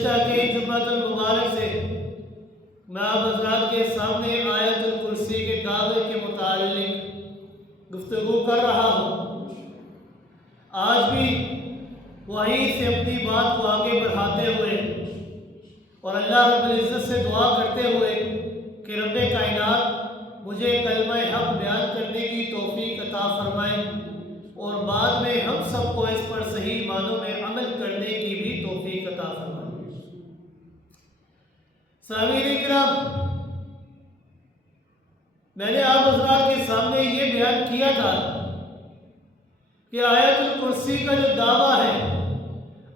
گزشتہ کے جمعۃ المبارک سے میں آپ حضرات کے سامنے آیت الکرسی کے دعوے کے متعلق گفتگو کر رہا ہوں۔ آج بھی وہیں سے اپنی بات کو آگے بڑھاتے ہوئے اور اللہ رب العزت سے دعا کرتے ہوئے کہ رب کائنات مجھے کلمہ حق بیان کرنے کی توفیق عطا فرمائے اور بعد میں ہم سب کو اس پر صحیح معنوں میں عمل کرنے کی بھی توفیق عطا فرمائے۔ سامعین کرام، میں نے آپ حضرات کے سامنے یہ بیان کیا تھا کہ آیت الکرسی کا جو دعویٰ ہے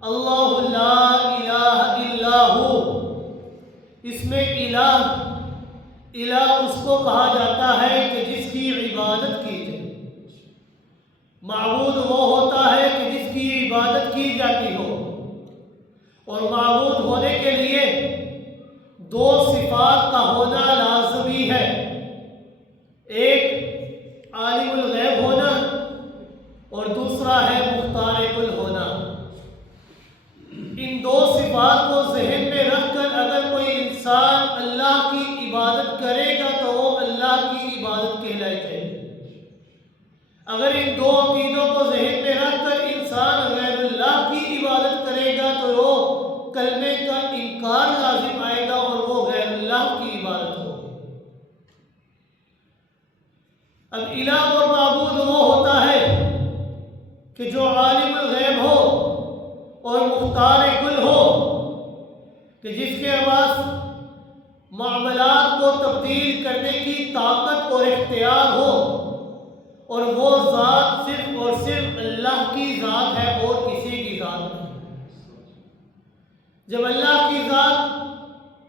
اللہ لا الہ الا ہو، اس میں الہ اس کو کہا جاتا ہے کہ جس کی عبادت کی جائے، معبود وہ ہوتا ہے کہ جس کی عبادت کی جاتی ہو، اور معبود ہونے کے لیے دو صفات کا ہونا لازمی ہے، ایک عالم الغیب ہونا اور دوسرا ہے مختار کل ہونا۔ ان دو صفات کو ذہن میں رکھ کر اگر کوئی انسان اللہ کی عبادت کرے گا تو وہ اللہ کی عبادت کہلائی جائے گی۔ اگر ان دو عقیدوں کو ذہن میں رکھ کر انسان غیر اللہ کی عبادت کرے گا تو وہ کلمے کا انکار لازم آئے گا اور وہ غیر اللہ کی عبادت ہوگی۔ اب الہ اور معبود وہ ہوتا ہے کہ جو عالم الغیب ہو اور مختار کل ہو، کہ جس کے پاس معاملات کو تبدیل کرنے کی طاقت اور اختیار ہو، اور وہ ذات صرف اور صرف اللہ کی ذات ہے اور کسی کی ذات نہیں۔ جب اللہ کی ذات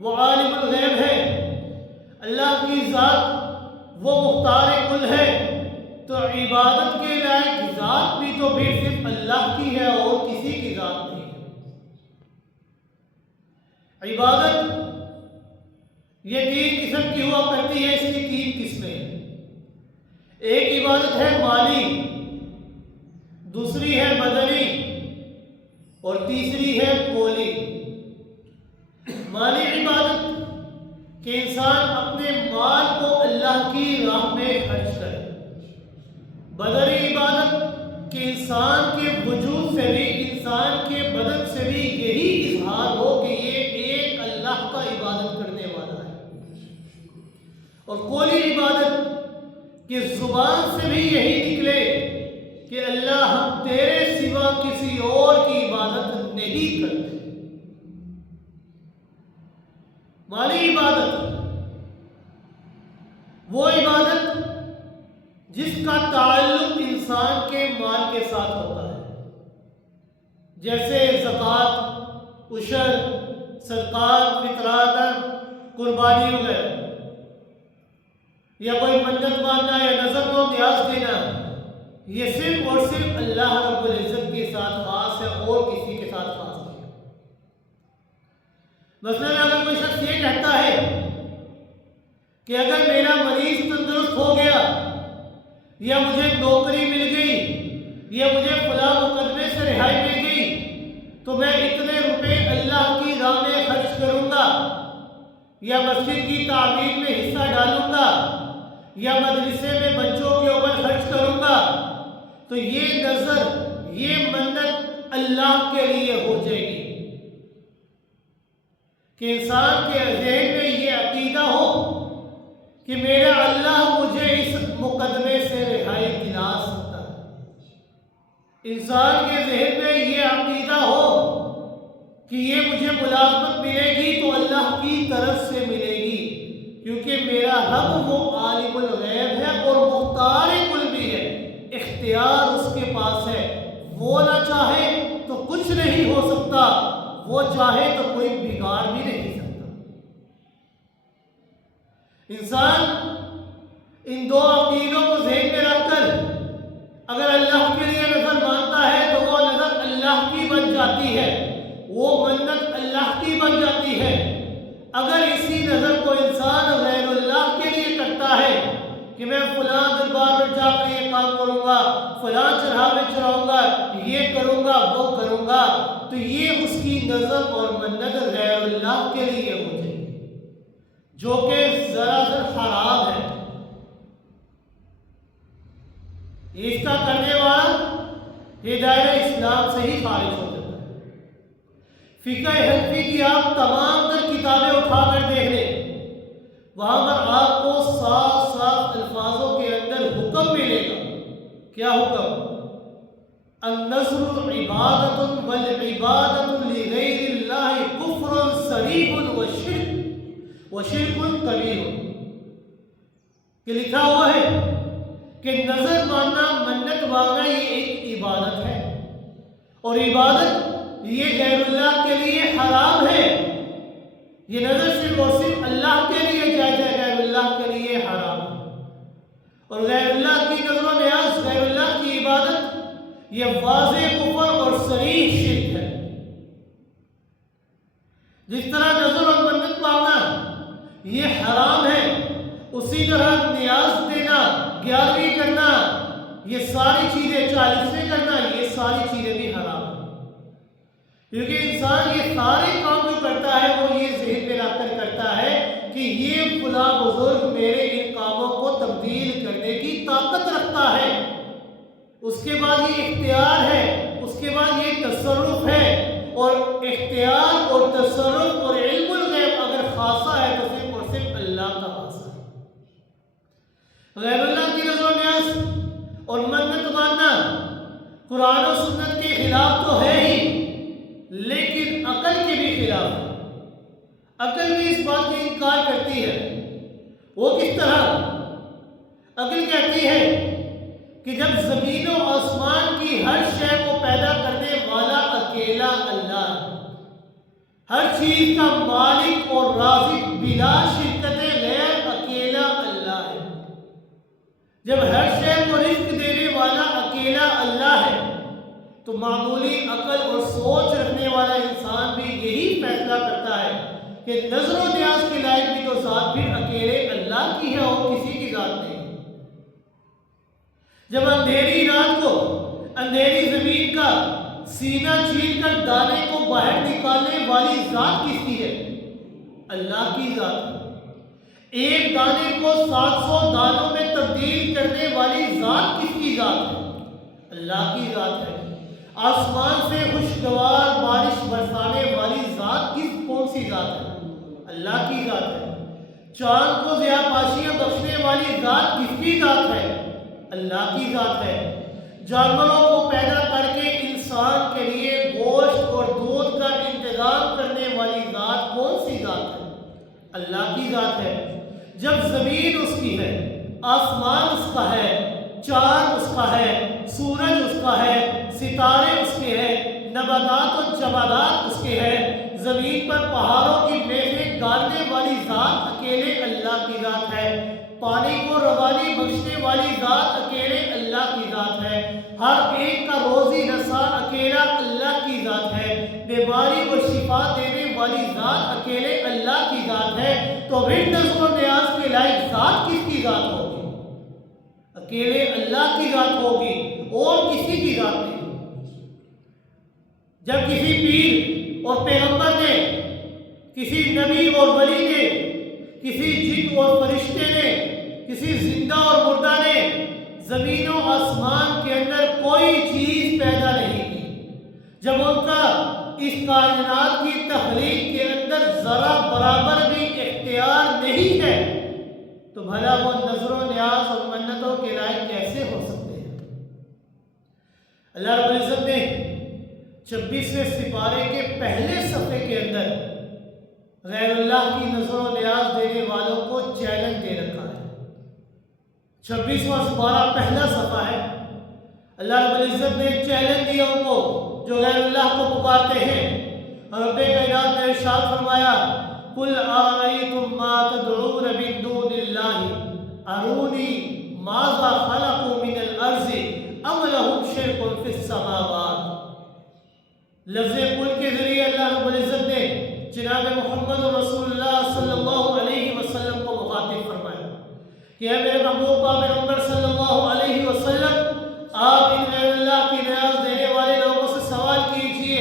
وہ عالم الغیب ہے، اللہ کی ذات وہ مختار کل ہے، تو عبادت کے لائق ذات بھی تو بھی صرف اللہ کی ہے اور کسی کی ذات نہیں ہے۔ عبادت یہ تین قسم کی ہوا کرتی ہے، اس کی تین قسمیں۔ ایک عبادت ہے مالی، دوسری ہے بدنی اور تیسری ہے قولی۔ مالی عبادت کہ انسان اپنے مال کو اللہ کی راہ میں خرچ کرے۔ بدنی عبادت کہ انسان کے وجود سے بھی، انسان کے بدن سے بھی یہی اظہار ہو کہ یہ ایک اللہ کا عبادت کرنے والا ہے۔ اور قولی عبادت کہ زبان سے بھی یہی نکلے کہ اللہ ہم تیرے سوا کسی اور کی عبادت نہیں کرتے۔ مالی عبادت وہ عبادت جس کا تعلق انسان کے مال کے ساتھ ہوتا ہے، جیسے زکوٰۃ، عشر، صدقات، فطرات، قربانی وغیرہ، یا کوئی منت ماننا یا نذر و نیاز دینا، یہ صرف اور صرف اللہ رب العزت کے ساتھ خاص ہے اور کسی کے ساتھ خاص نہیں۔ مثلاً اگر کوئی شخص یہ کہتا ہے کہ اگر میرا مریض تندرست ہو گیا، یا مجھے نوکری مل گئی، یا مجھے فلاں مقدمے سے رہائی مل گئی، تو میں اتنے روپے اللہ کی راہ میں خرچ کروں گا، یا مسجد کی تعمیر میں حصہ ڈالوں گا، یا مدرسے میں بچوں کے اوپر خرچ کروں گا، تو یہ نظر، یہ منت اللہ کے لیے ہو جائے گی۔ کہ انسان کے ذہن میں یہ عقیدہ ہو کہ میرا اللہ مجھے اس مقدمے سے رہائی دلا سکتا ہے۔ انسان کے ذہن میں یہ عقیدہ ہو کہ یہ مجھے ملازمت ملے گی تو اللہ کی طرف سے ملے گی، کیونکہ میرا رب وہ عالم الغیب ہے اور مختار کل بھی ہے، اختیار اس کے پاس ہے، وہ نہ چاہے تو کچھ نہیں ہو سکتا، وہ چاہے تو کوئی بگاڑ بھی نہیں سکتا۔ انسان ان دو عقیدوں کو ذہن میں رکھ کر اگر اللہ کے لیے نظر مانتا ہے تو وہ نظر اللہ کی بن جاتی ہے، وہ منت اللہ کی بن جاتی ہے۔ اگر اسی نظر کو انسان غیر اللہ کے لیے کرتا ہے کہ میں فلاں دربار میں جا کر یہ کام کروں گا، فلاں چڑھاوے چڑھاؤں گا، یہ کروں گا، وہ کروں گا، تو یہ اس کی نظر اور منت غیر اللہ کے لیے ہو جائے گی، جو کہ ذرا حرام ہے۔ اس کا کرنے والا یہ دائرہ اسلام سے ہی خارج ہو جاتا ہے۔ فقہ حنفی کی آپ تمام تر کتابیں اٹھا کر دیکھ لیں، وہاں پر آپ کو صاف صاف الفاظوں کے اندر حکم ملے گا۔ کیا حکم؟ النذر عبادت والعبادت لغیر اللہ کفر صریح وشرک کبیر، کہ لکھا ہوا ہے کہ نظر ماننا، منت مانگنا یہ ایک عبادت ہے، اور عبادت یہ غیر اللہ کے لیے حرام ہے۔ یہ نظر صرف اور صرف اللہ کے لیے جائز ہے، غیر اللہ کے لیے حرام ہے۔ اور غیر اللہ کی نظر و نیاز، غیر اللہ کی عبادت یہ واضح کفر اور صریح شرک ہے۔ جس طرح نظر اور منت مانگنا یہ حرام ہے، اسی طرح نیاز دینا، 11ویں کرنا، یہ ساری چیزیں، 40ویں کرنا، یہ ساری چیزیں بھی حرام ہیں۔ کیونکہ انسان یہ سارے کام جو کرتا ہے وہ یہ ذہن میں رکھ کر کرتا ہے کہ یہ فلاں بزرگ میرے ان کاموں کو تبدیل کرنے کی طاقت رکھتا ہے، اس کے بعد یہ اختیار ہے، اس کے بعد یہ تصرف ہے۔ اور اختیار اور تصرف اور علم الغیب اگر خاصہ ہے تو صرف اور صرف اللہ کا خاصہ ہے۔ غیر اللہ کی نظر و نیاز اور منت ماننا قرآن و سنت کے خلاف تو ہے ہی، لیکن عقل کے بھی خلاف ہے۔ عقل بھی اس بات کا انکار کرتی ہے۔ وہ کس طرح؟ عقل کہتی ہے کہ جب زمین و آسمان کی ہر شے کو پیدا کرنے والا اکیلا اللہ ہے، ہر چیز کا مالک اور رازق بلا شرکت غیر اکیلا اللہ ہے، جب ہر شے کو رزق دینے والا اکیلا اللہ ہے، تو معمولی عقل اور سوچ رکھنے والا انسان بھی یہی فیصلہ کرتا ہے کہ نظر و نیاز کے لائق بھی تو ذات بھی اکیلے اللہ کی ہے اور کسی کی ذات نہیں۔ جب اندھیری رات کو اندھیری زمین کا سینہ چیر کر دانے کو باہر نکالنے والی ذات کس کی ہے؟ اللہ کی ذات ہے۔ ایک دانے کو 700 دانوں میں تبدیل کرنے والی ذات کس کی ذات ہے؟ اللہ کی ذات ہے۔ آسمان سے خوشگوار بارش برسانے والی ذات کون سی ذات ہے؟ اللہ کی ذات ہے۔ چاند کو ضیاء پاشیاں بخشنے والی ذات کس کی ذات ہے؟ اللہ کی ذات ہے۔ جانوروں کو پیدا کر کے انسان کے لیے گوشت اور دودھ کا انتظام کرنے والی ذات کون سی ذات ہے؟ اللہ کی ذات ہے۔ جب زمین اس کی ہے، آسمان اس کا ہے، چاند اس کا ہے، سورج اس کا ہے، ستارے اس کے ہیں، نباتات و جمادات اس کے ہیں، زمین پر پہاڑوں کی میوے گارنے والی ذات اکیلے اللہ کی ذات ہے، پانی کو روانی بخشنے والی ذات اکیلے اللہ کی ذات ہے، ہر ایک کا روزی رساں اکیلا اللہ کی ذات ہے، بیماری و شفا دینے والی ذات اکیلے اللہ کی ذات ہے۔ تو پھر نظر و نیاز کے لائق ذات کس کی ذات ہوگی؟ اکیلے اللہ کی ذات ہوگی اور کسی کی ذات نہیں۔ جب کسی پیر اور پیغمبر نے، کسی نبی اور ولی نے، کسی جن اور فرشتے نے، کسی زندہ اور مردہ نے زمین و آسمان کے اندر کوئی چیز پیدا نہیں کی، جب ان کا اس کائنات کی تخلیق کے اندر ذرا برابر بھی اختیار نہیں ہے، تو بھلا وہ نظر و نیاز اور منتوں کے لائق کیسے ہو سکتے ہیں؟ اللہ رب العزت نے 26ویں سپارے کے پہلے صفحے کے اندر غیر اللہ کی نظر و نیاز دینے والوں کو چیلنج دے رکھا ہے۔ 26واں سپارہ پہلا صفحہ ہے۔ اللہ رب العزت نے چیلنج دیا ان کو جو غیر اللہ کو پکارتے ہیں۔ رب کائنات نے ارشاد فرمایا، قل ارأیتم ما تدعون من دون اللہ ارونی ماذا خلقوا من الارض ام لهم شرک فی السماوات۔ لفظ قل کے ذریعے اللہ رب العزت نے جناب محمد رسول اللہ صلی اللہ علیہ وسلم کو مخاطب فرمایا کہ اے میرے محبوب پیغمبر صلی اللہ علیہ وسلم، آپ ان غیر اللہ کی نیاز دینے والے لوگوں سے سوال کیجئے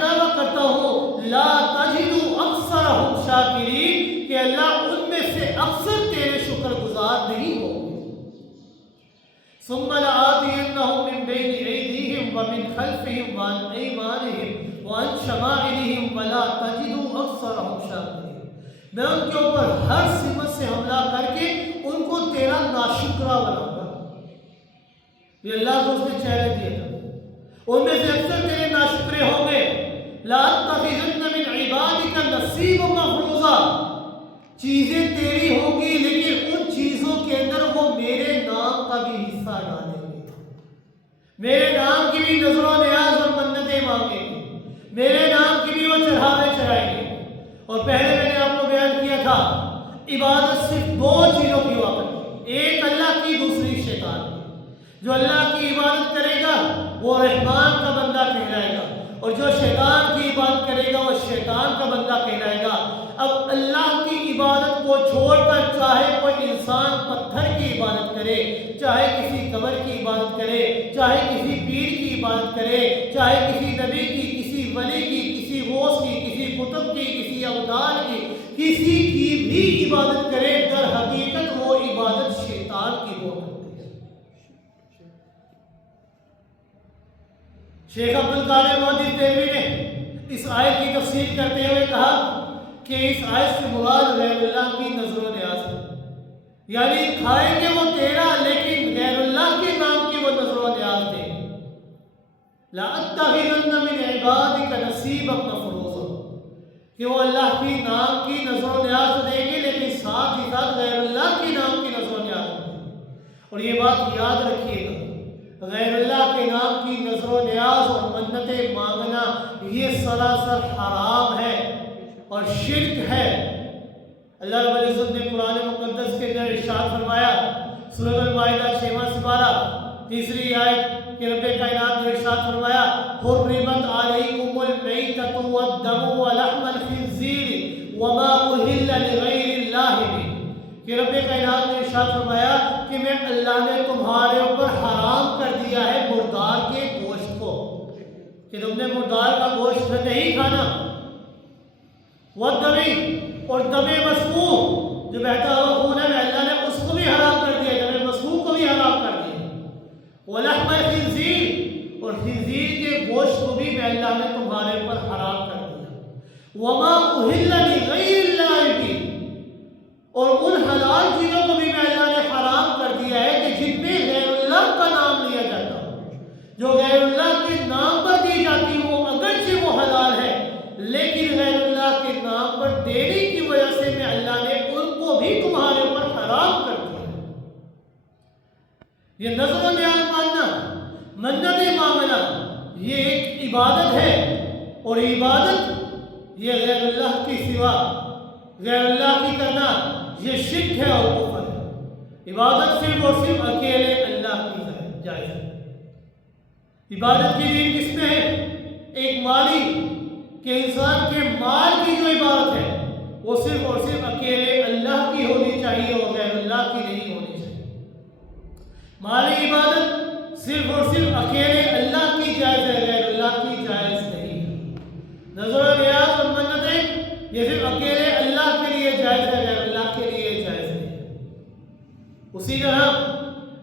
دعویٰ کرتا ہوں لا تجدو اکثرہم شاکرین کہ اللہ ان میں سے اکثر تیرے شکر گزار نہیں ہوں گے۔ ثم لآتینہم من بین ایدیہم ومن خلفہم وعن ایمانہم وعن شمائلہم ولا تجدو اکثرہم شاکرین، میں ان کے اوپر ہر سمت سے حملہ کر کے ان کو تیرا ناشکرہ بناؤں گا۔ یہ اللہ کو اس نے چیلنج دیا تھا، ان میں سے اکثر تیرے ناشکرے ہوں گے۔ لَأَتَّخِذَنَّ مِنْ عِبَادِكَ نَصِيبًا مَفْرُوضًا، چیزیں تیری ہوں گی لیکن ان چیزوں کے اندر وہ میرے نام کا بھی حصہ ڈالیں گے، میرے نام کی بھی نظر و نیاز اور منتیں مانگیں گے، میرے نام کی بھی وہ چڑھاوے چڑھائیں گے۔ اور پہلے میں نے آپ کو بیان کیا تھا عبادت صرف دو چیزوں کی ہوا کرتی، ایک اللہ کی، دوسری شیطان کی۔ جو اللہ کی عبادت کرے گا وہ رحمان کا بندہ کہلائے گا، اور جو شیطان کی عبادت کرے گا وہ شیطان کا بندہ کہلائے گا۔ اب اللہ کی عبادت کو چھوڑ کر چاہے کوئی انسان پتھر کی عبادت کرے، چاہے کسی قبر کی عبادت کرے، چاہے کسی پیر کی عبادت کرے، چاہے کسی نبی کی، کسی ولی کی، کسی غوث کی، کسی قطب کی، کسی ابدال کی، کسی کی بھی عبادت کرے، در حقیقت وہ عبادت شیطان کی ہو کرتی ہے۔ شیخ عبدالقادر محدث دہلوی نے اس آیت کی تفسیر کرتے ہوئے کہا کہ اس آیت سے مراد غیر اللہ کی نظر و نیاز ہے، یعنی کھائیں گے وہ تیرا لیکن غیر اللہ کے نام کی وہ نظر و نیاز دیں گے۔ لَأَتَّخِذَنَّ مِنْ عِبَادِكَ نَصِيبًا مَفْرُوضًا، کہ وہ اللہ کی نام کی نظر و نیاز دیں گے لیکن ساتھ ہی ساتھ غیر اللہ کے نام کی نظر و نیاز دیں گے۔ اور یہ بات یاد رکھیے گا، غیر اللہ کے نام کی نظر و نیاز اور منتیں مانگنا یہ سراسر حرام ہے اور شرک ہے۔ اللہ رب العزت نے قرآن مقدس کے اندر ارشاد فرمایا، سورۃ المائدہ 6واں سپارہ 3 آیت کہ رب کائنات نے ارشاد فرمایا حرمت علیکم المیتۃ والدم ولحم الخنزیر وما اہل لغیر اللہ بہ، کہ رب کائنات نے ارشاد فرمایا کہ میں اللہ نے تمہارے اوپر حرام کر دیا ہے مردار کے گوشت کو، کہ تم نے مردار کا گوشت نہیں کھانا، والدم اور دم مسفوح جو بہتا ہوا خون ہے اللہ نے اس کو بھی حرام کر دیا، دم مسفوح کو بھی حرام کر دیا، ولحم الخنزیر اور خنزیر کے گوشت کو بھی میں اللہ نے تمہارے اوپر حرام کر دیا، وما اہل لغیر اللہ بہ، اور ان حلال چیزوں کو بھی میں اللہ نے حرام کر دیا ہے کہ جن میں غیر اللہ کا نام لیا جاتا ہو، جو غیر اللہ کے نام پر دی جاتی ہو اگرچہ وہ حلال ہے لیکن غیر اللہ کے نام پر دینے کی وجہ سے میں اللہ نے ان کو بھی تمہارے اوپر حرام کر دیا ہے۔ یہ نظر و نیاز ماننا، منتیں مانگنا یہ ایک عبادت ہے، اور عبادت یہ غیر اللہ کی سوا غیر اللہ کی کرنا یہ شرک ہے اور کفر ہے۔ عبادت صرف اور صرف اکیلے اللہ کی جائز ہے۔ عبادت کی دین کس میں ہے؟ ایک مالی، کہ انسان کے مال کی جو عبادت ہے وہ صرف اور صرف اکیلے اللہ کی ہونی چاہیے اور غیر اللہ کی نہیں ہونی چاہیے۔ مالی عبادت صرف اور صرف اکیلے اللہ کی جائز ہے، غیر اللہ کی جائز نہیں ہے۔ نظر و نیاز اور منتیں یہ صرف اکیلے اللہ کے لیے جائز ہے، غیر اللہ کے لیے جائز نہیں ہے۔ اسی طرح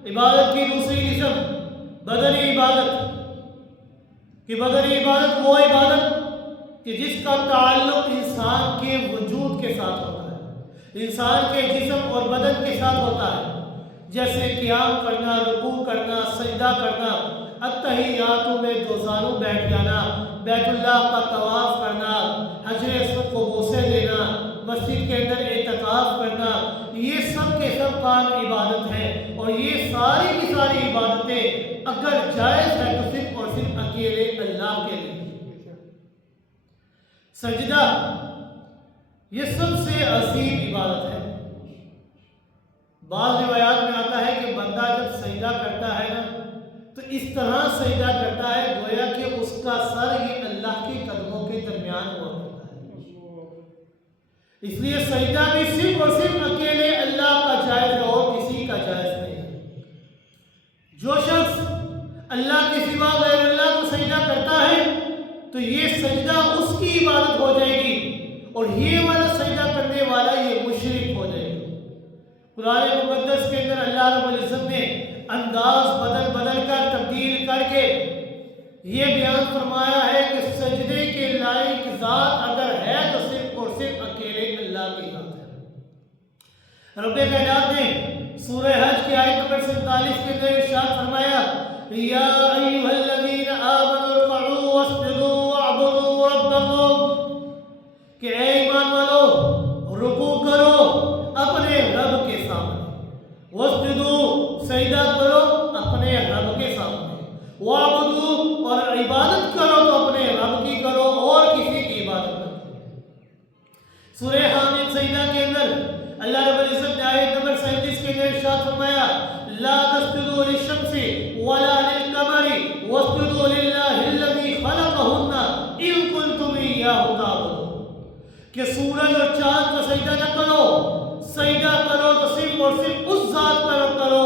عبادت کی دوسری قسم بدنی عبادت، کہ بدنی عبادت وہ عبادت کہ جس کا تعلق انسان کے وجود کے ساتھ ہوتا ہے، انسان کے جسم اور بدن کے ساتھ ہوتا ہے، جیسے قیام کرنا، رکوع کرنا، سجدہ کرنا، اتحیات میں دوزانوں بیٹھ جانا، بیت اللہ کا طواف کرنا، حجر اسود کو بوسے دینا، مسجد کے اندر اعتکاف کرنا، یہ سب کے سب کام عبادت ہیں، اور یہ ساری کی ساری عبادتیں اگر جائز ہے تو صرف اور صرف اکیلے اللہ کے لیے۔ سجدہ یہ سب سے عظیم عبادت ہے۔ بعض روایات میں آتا ہے کہ بندہ جب سجدہ کرتا ہے نا تو اس طرح سجدہ کرتا ہے گویا کہ اس کا سر یہ اللہ کے قدموں کے درمیان ہوا کرتا ہے۔ اس لیے سجدہ بھی صرف اور صرف اکیلے اللہ کا جائز ہے اور کسی کا جائز نہیں ہے۔ جو شخص اللہ کے سوا غیر اللہ کو سجدہ کرتا ہے تو یہ سجدہ اس کی عبادت ہو جائے گی، اور یہ والا سجدہ کرنے والا یہ مشرک ہو جائے گا۔ قرآن مقدس کے اندر اللہ رب العزت نے انداز بدل بدل کر تبدیل کر کے یہ بیان فرمایا ہے کہ سجدے کے لائق ذات اگر ہے تو صرف اور صرف اکیلے اللہ کی ذات ہے۔ رب کائنات نے سورہ حج کی آیت نمبر 47 کے اندر ارشاد فرمایا، یا ایھا الذین آمنوا ارکعوا واسجدوا واعبدوا ربکم، کہ اے ایمان والو رکوع کرو اپنے رب کے سامنے، واسجدوا سجدہ کرو اپنے رب کے سامنے، واعبدوا اور عبادت کرو تو اپنے رب کی کرو اور کسی کی عبادت نہ کرو۔ سورہ حامد سجدہ کے اندر اللہ رب العزت نے آیت نمبر 37 کے اندر ارشاد فرمایا، لا تسجدوا للشمس ولا للقمر واسجدوا للہ الذی خلقہن ان کنتم ایاہ تعبدون، کہ سورج اور چاند کا سجدہ نہ کرو، سجدہ کرو تو صرف اور صرف اس ذات پر کرو،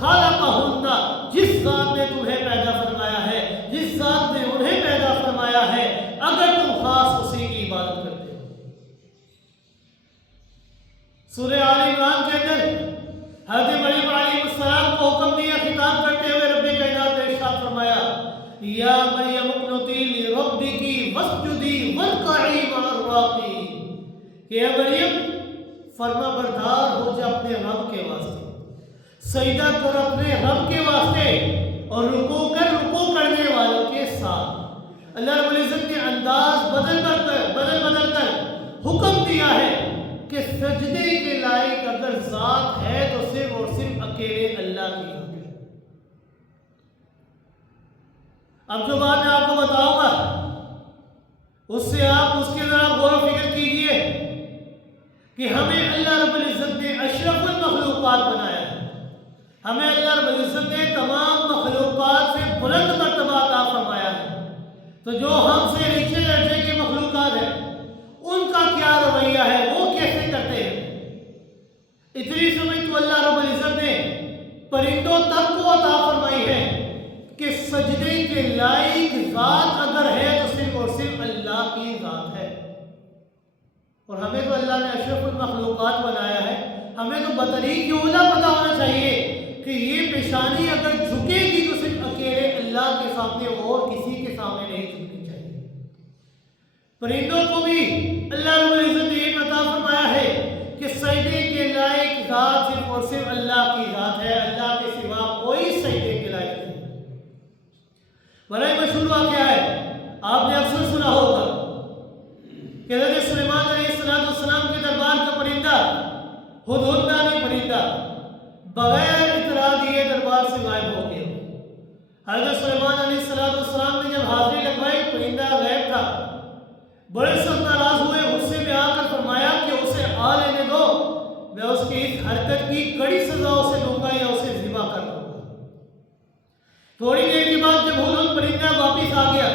خلقہن، جس ذات نے تمہیں پیدا فرمایا ہے، جس ذات نے انہیں پیدا فرمایا ہے، اگر تم خاص اسی کی عبادت کرتے ہو۔ سورہ آل عمران کے اندر حضرت مریم علیہ السلام کو حکم دیا، خطاب کرتے ہوئے رب کائنات نے ارشاد فرمایا، یا مریم اقنتی لربکی واسجدی وارکعی مع الراکعین، کہ اے مریم فرما بردار ہو جا اپنے رب کے واسطے، سجدہ کر اپنے رب کے واسطے، اور رکوع کر رکوع کرنے والوں کے ساتھ۔ اللہ رب العزت نے انداز بدل بدل کر حکم دیا ہے کہ سجدے کے لائق اگر ذات ہے تو صرف اور صرف اکیلے اللہ کی ذات ہے۔ اب جو بات میں آپ کو بتاؤں گا اس سے آپ اس کے ذرا غور و فکر کیجئے کہ ہمیں اللہ رب العزت نے اشرف المخلوقات بنایا ہے، ہمیں اللہ رب العزت نے تمام مخلوقات سے بلند مرتبہ عطا فرمایا ہے، تو جو ہم سے نیچے درجے کی مخلوقات ہیں ان کا کیا رویہ ہے، وہ کیسے کرتے ہیں؟ اتنی سمجھ تو اللہ رب العزت نے پرندوں تک کو عطا فرمائی ہے کہ سجدے کے لائق ذات اگر ہے تو صرف اور صرف اللہ کی ذات ہے، اور ہمیں تو اللہ نے اشرف المخلوقات بنایا ہے، ہمیں تو بطریق اولا پتہ ہونا چاہیے کہ یہ پیشانی اگر جھکے گی تو صرف اکیلے اللہ کے سامنے اور کسی کے سامنے نہیں جھکنی چاہیے۔ پرندوں کو بھی اللہ رب العزت نے یہ عطا فرمایا ہے کہ سجدے کے لائق ذات صرف اور صرف اللہ کی ذات ہے، اللہ کے سوا کوئی سجدے کے لائق نہیں۔ بڑا ہی مشہور واقعہ ہے، آپ نے اکثر سنا ہوگا کہ حضرت سلیمان علیہ السلام کے دربار کا پرندہ ہدہد نامی پرندہ بغیر اطلاع دیے دربار سے غائب ہو گیا۔ حضرت سلیمان علیہ السلام نے جب حاضری لگوائی، پرندہ غائب تھا، بڑے سخت ناراض ہوئے، غصے میں آ کر فرمایا کہ اسے آ لینے دو، میں اس کی اس حرکت کی کڑی سزا اسے دوں گا یا اسے ذبح کر دوں گا۔ تھوڑی دیر کے بعد جب ہدہد پرندہ واپس آ گیا،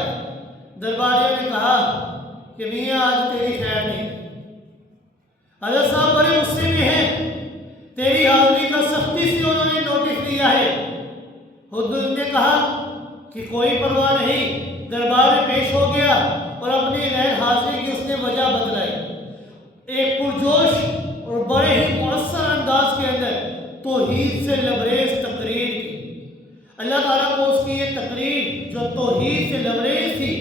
درباریوں نے کہا کہ میاں آج تیری خیر نہیں، حضرت صاحب بڑے غصے میں ہیں، تیری حاضری کا سختی سے انہوں نے نوٹس دیا ہے۔ ہدہد نے کہا کہ کوئی پرواہ نہیں، دربار میں پیش ہو گیا اور اپنی غیر حاضری کی اس نے وجہ بتلائی، ایک پرجوش اور بڑے ہی مؤثر انداز کے اندر توحید سے لبریز تقریر کی۔ اللہ تعالیٰ کو اس کی یہ تقریر جو توحید سے لبریز تھی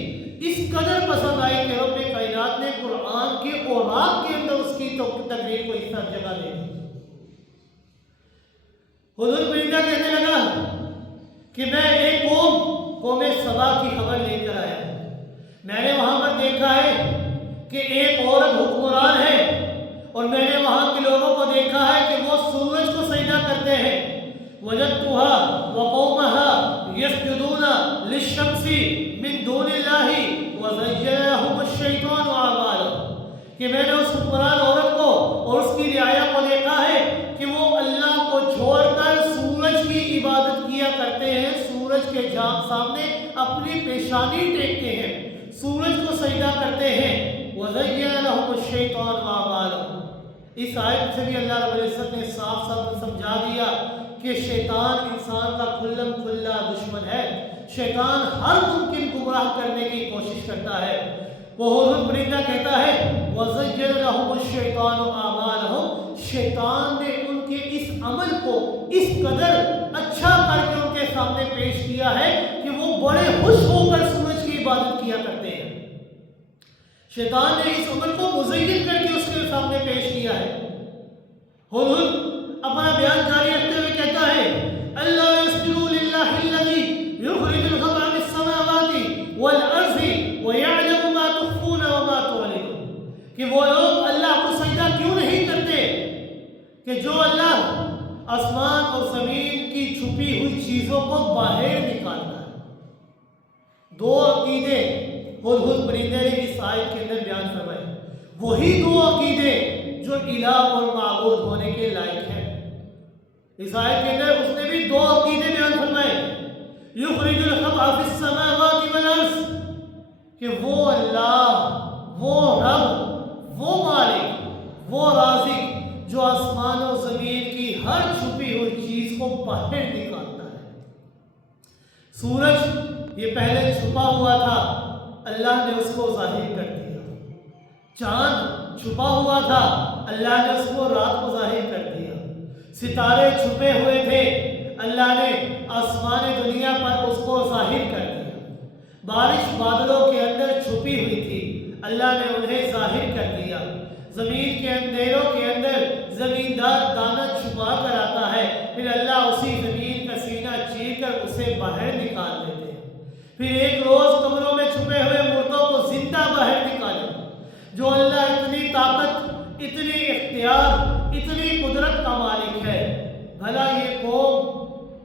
اس قدر پسند آئی کہ رب کائنات نے قرآن کے اوراق کے اندر اس کی تقریر کو اس طرح جگہ دے دی۔ ہدہد پرندہ کہنے لگا کہ میں ایک قوم سبا کی خبر لے کر آیا ہوں، میں نے وہاں پر دیکھا ہے کہ ایک عورت حکمران ہے، اور میں نے وہاں کے لوگوں کو دیکھا ہے کہ وہ سورج کو سجدہ کرتے ہیں، وجدتها وقومها يسجدون للشمس من دون الله وزين لهم الشيطان اعمالهم، کہ میں نے اس حکمران عورت کو اور اس کی رعایا کو دیکھا ہے کہ وہ اللہ کو چھوڑ کر سورج کی عبادت کیا کرتے ہیں، سورج کے سامنے اپنی پیشانی ٹیکتے ہیں، سورج کو سجدہ کرتے ہیں، وزين لهم الشيطان اعمالهم۔ اس آیت سے بھی اللہ رب العزت نے صاف صاف سمجھا دیا کہ شیطان انسان کا کھلم کھلا دشمن ہے، شیطان ہر ممکن گمراہ کرنے کی کوشش کرتا ہے۔ وہ حضور پرندہ کہتا ہے وَزَيَّنَ لَهُمُ الشَّيْطَانُ أَعْمَالَهُمْ، شیطان نے ان کے اس عمل کو اس قدر اچھا کر کے ان کے سامنے پیش کیا ہے کہ وہ بڑے خوش ہو کر سورج کی عبادت کیا کرتے ہیں۔ شیطان نے اس عمل کو مزین کر کے اس کے سامنے پیش کیا ہے۔ حضور اپنا بیان جاری رکھتے ہوئے کہتا ہے اللہ يسجدوا للہ الذی یخرج الخبء من السماوات والارض ویعلم ما تخفون وما تعلنون، کہ وہ لوگ اللہ کو سجدہ کیوں نہیں کرتے کہ جو اللہ آسمان اور زمین کی چھپی ہوئی چیزوں کو باہر نکالتا ہے۔ دو عقیدے ہدہد پرندے نے اس آیت کے اندر بیان فرمائے، وہی دو عقیدے جو الہ اور معبود ہونے کے لائق ہیں۔ اس آیت کے اندر اس نے بھی دو عقیدے بیان فرمائے، یخرج الخبء فی السماوات والارض، کہ وہ اللہ، وہ رب، وہ مالک، وہ رازق جو آسمان و زمین کی ہر چھپی ہوئی چیز کو باہر نکالتا ہے۔ سورج یہ پہلے چھپا ہوا تھا، اللہ نے اس کو ظاہر کر دیا۔ چاند چھپا ہوا تھا، اللہ نے اس کو رات کو ظاہر کر دیا۔ ستارے چھپے ہوئے تھے، اللہ نے آسمان دنیا پر اس کو ظاہر کر دیا۔ بارش بادلوں کے اندر چھپی ہوئی تھی، اللہ نے انہیں ظاہر کر دیا۔ زمین کے اندھیروں کے اندر زمیندار دانہ چھپا کر آتا ہے، پھر اللہ اسی زمین کا سینہ چیر کر اسے باہر نکال دیتے ہیں۔ پھر ایک روز قبروں میں چھپے ہوئے مردوں کو زندہ باہر نکالے۔ جو اللہ اتنی طاقت، اتنی اختیار، اتنی قدرت کا مالک ہے، بھلا یہ قوم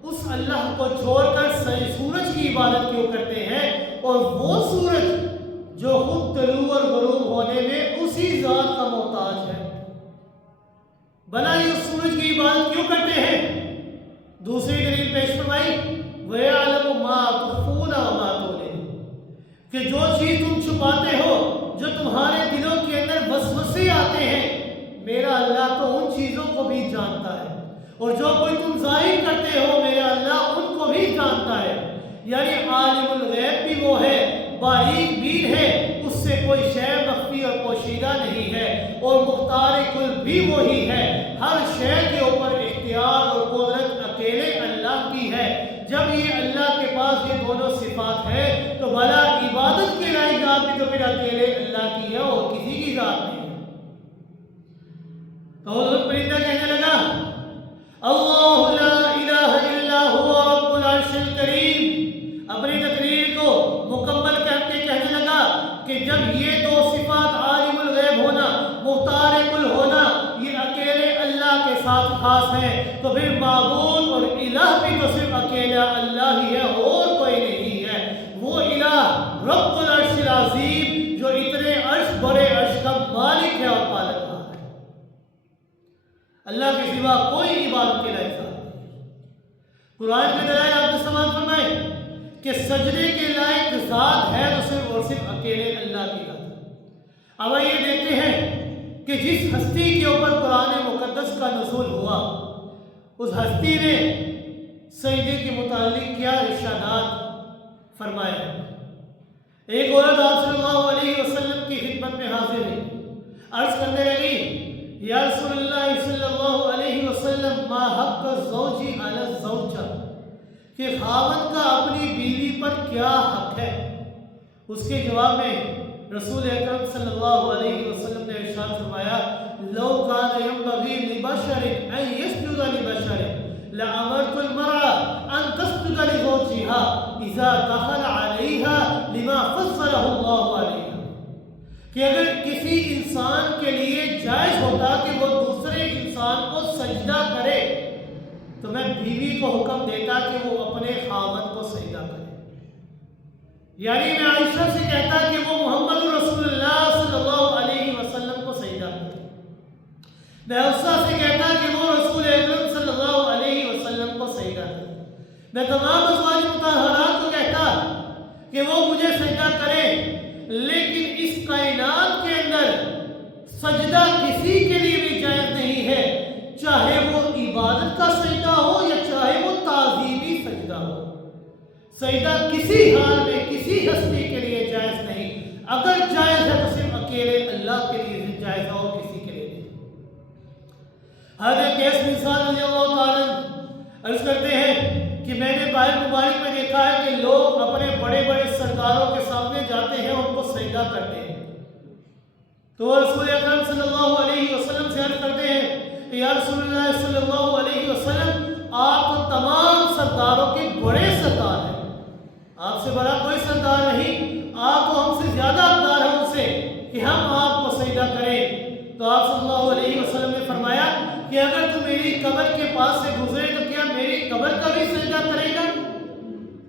اس اللہ کو چھوڑ کر سورج کی عبادت کیوں کرتے ہیں؟ اور وہ سورج جو خود طلوع اور غروب ہونے میں اسی ذات کا محتاج ہے، بھلا یہ سورج کی عبادت کیوں کرتے ہیں؟ دوسری دلیل پیش فرمائی وَيَعْلَمُ مَا تُخْفُونَ وَمَا تُعْلِنُونَ، کہ جو چیز تم چھپاتے ہو، جو تمہارے دلوں کے اندر وسوسے آتے ہیں، میرا اللہ تو ان چیزوں کو بھی جانتا ہے، اور جو کوئی تم ظاہر کرتے ہو میرا اللہ ان کو بھی جانتا ہے۔ یعنی عالم الغیب بھی وہ ہے، باریک بین ہے، اس سے کوئی شے مخفی اور پوشیدہ نہیں ہے، اور مختار کل بھی وہی ہے۔ ہر شے کے اوپر اختیار اور قدرت اکیلے اللہ کی ہے۔ جب یہ اللہ کے پاس یہ دونوں صفات ہے تو بھلا عبادت کے لائق ذات بھی تو پھر اکیلے اللہ کی ہے اور کسی کی ذات نہیں ہے۔ تو حضرت پرندہ کہنے لگا اللہ لا الہ الا هو رب العرش الکریم، اپنی تقریر کو مکمل کر کے کہنے لگا کہ جب یہ دو صفات عالم الغیب ہونا، مختار کل ہونا، یہ اکیلے اللہ کے ساتھ خاص ہیں، تو پھر معبود اور الہ بھی تو صرف اکیلا اللہ ہی ہے اور کوئی نہیں ہے۔ وہ الہ رب العرش العظیم جو اتنے عرش بڑے عرش کا مالک ہے اور پالک ہے، اللہ کے سوا کوئی عبادت کے لائق نہیں۔ قرآن کے دلائل آپ نے سماعت فرمائے کہ سجدے کے لائق ذات ہے تو صرف اور صرف اکیلے اللہ کی ذات۔ اب یہ دیکھتے ہیں کہ جس ہستی کے اوپر قرآن مقدس کا نزول ہوا، اس ہستی نے سجدے کے متعلق کیا ارشادات فرمائے۔ ایک عورت آپ صلی اللہ علیہ وسلم کی خدمت میں حاضر ہوئی، عرض کرنے لگی یا رسول اللہ صلی اللہ علیہ وسلم ما حق الزوج علی الزوجہ، کہ خاوند کا اپنی بیوی پر کیا حق ہے؟ اس کے جواب میں رسول اکرم صلی اللہ علیہ وسلم نے ارشاد فرمایا لو کان ینبغی لبشر ان یسجد لبشر لامرت المرأة ان تسجد لزوجها اذا دخل علیها لما فضلہ اللہ علیہ، کہ اگر کسی انسان کے لیے جائز ہوتا کہ وہ دوسرے انسان کو سجدہ کرے تو میں بیوی کو حکم دیتا کہ وہ اپنے خاوند کو سجدہ کرے۔ یعنی میں عائشہ سے کہتا کہ وہ محمد رسول اللہ صلی اللہ علیہ وسلم کو سجدہ کرے، میں حفصہ سے کہتا کہ وہ رسول اکرم صلی اللہ علیہ وسلم کو سجدہ کرے، میں تمام ازواج مطہرات کو کہتا کہ وہ مجھے سجدہ کرے، لیکن اس کائنات کے اندر سجدہ کسی کے لیے بھی جائز نہیں ہے، چاہے وہ عبادت کا سجدہ ہو یا چاہے وہ تعظیمی سجدہ ہو۔ سجدہ کسی حال میں کسی ہستی کے لیے جائز نہیں، اگر جائز ہے تو صرف اکیلے اللہ کے لیے جائز ہے اور کسی کے لیے نہیں۔ حضرت قیس بن سعد رضی اللہ تعالیٰ عرض کرتے ہیں کہ میں نے بائبل مبارک میں دیکھا ہے کہ لوگ اپنے بڑے بڑے سرداروں کے سامنے جاتے ہیں اور ان کو سجدہ کرتے ہیں، تو رسول اکرم صلی اللہ علیہ وسلم سے عرض کرتے ہیں کہ یا رسول اللہ صلی اللہ علیہ وسلم، آپ تو تمام سرداروں کے بڑے سردار ہیں، آپ سے بڑا کوئی سردار نہیں، آپ تو ہم سے زیادہ حقدار ہیں ان سے کہ ہم آپ کو سجدہ کریں۔ تو آپ صلی اللہ علیہ وسلم نے فرمایا کہ اگر تو میری قبر کے پاس سے گزرے تو کیا میری قبر کا بھی سجدہ کرے گا؟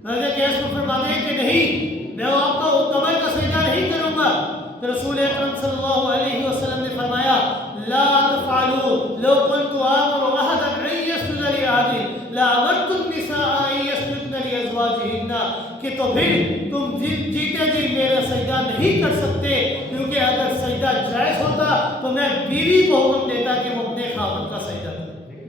حضرت قیس کو فرماتے ہیں کہ نہیں، میں آپ کا قبر کا سجدہ نہیں کروں گا۔ تو رسول اکرم صلی اللہ علیہ وسلم نے فرمایا لا تفعلوا لو كنت آمر احدا ان يسجد لأحد لأمرت النساء ان يسجدن لأزواجهن، کہ تو پھر تم جیتے جی میرا سجدہ نہیں کر سکتے، کیونکہ اگر سجدہ جائز ہوتا تو میں بیوی کو حکم دیتا کہ وہ اپنے خاوند کا سجدہ کرے۔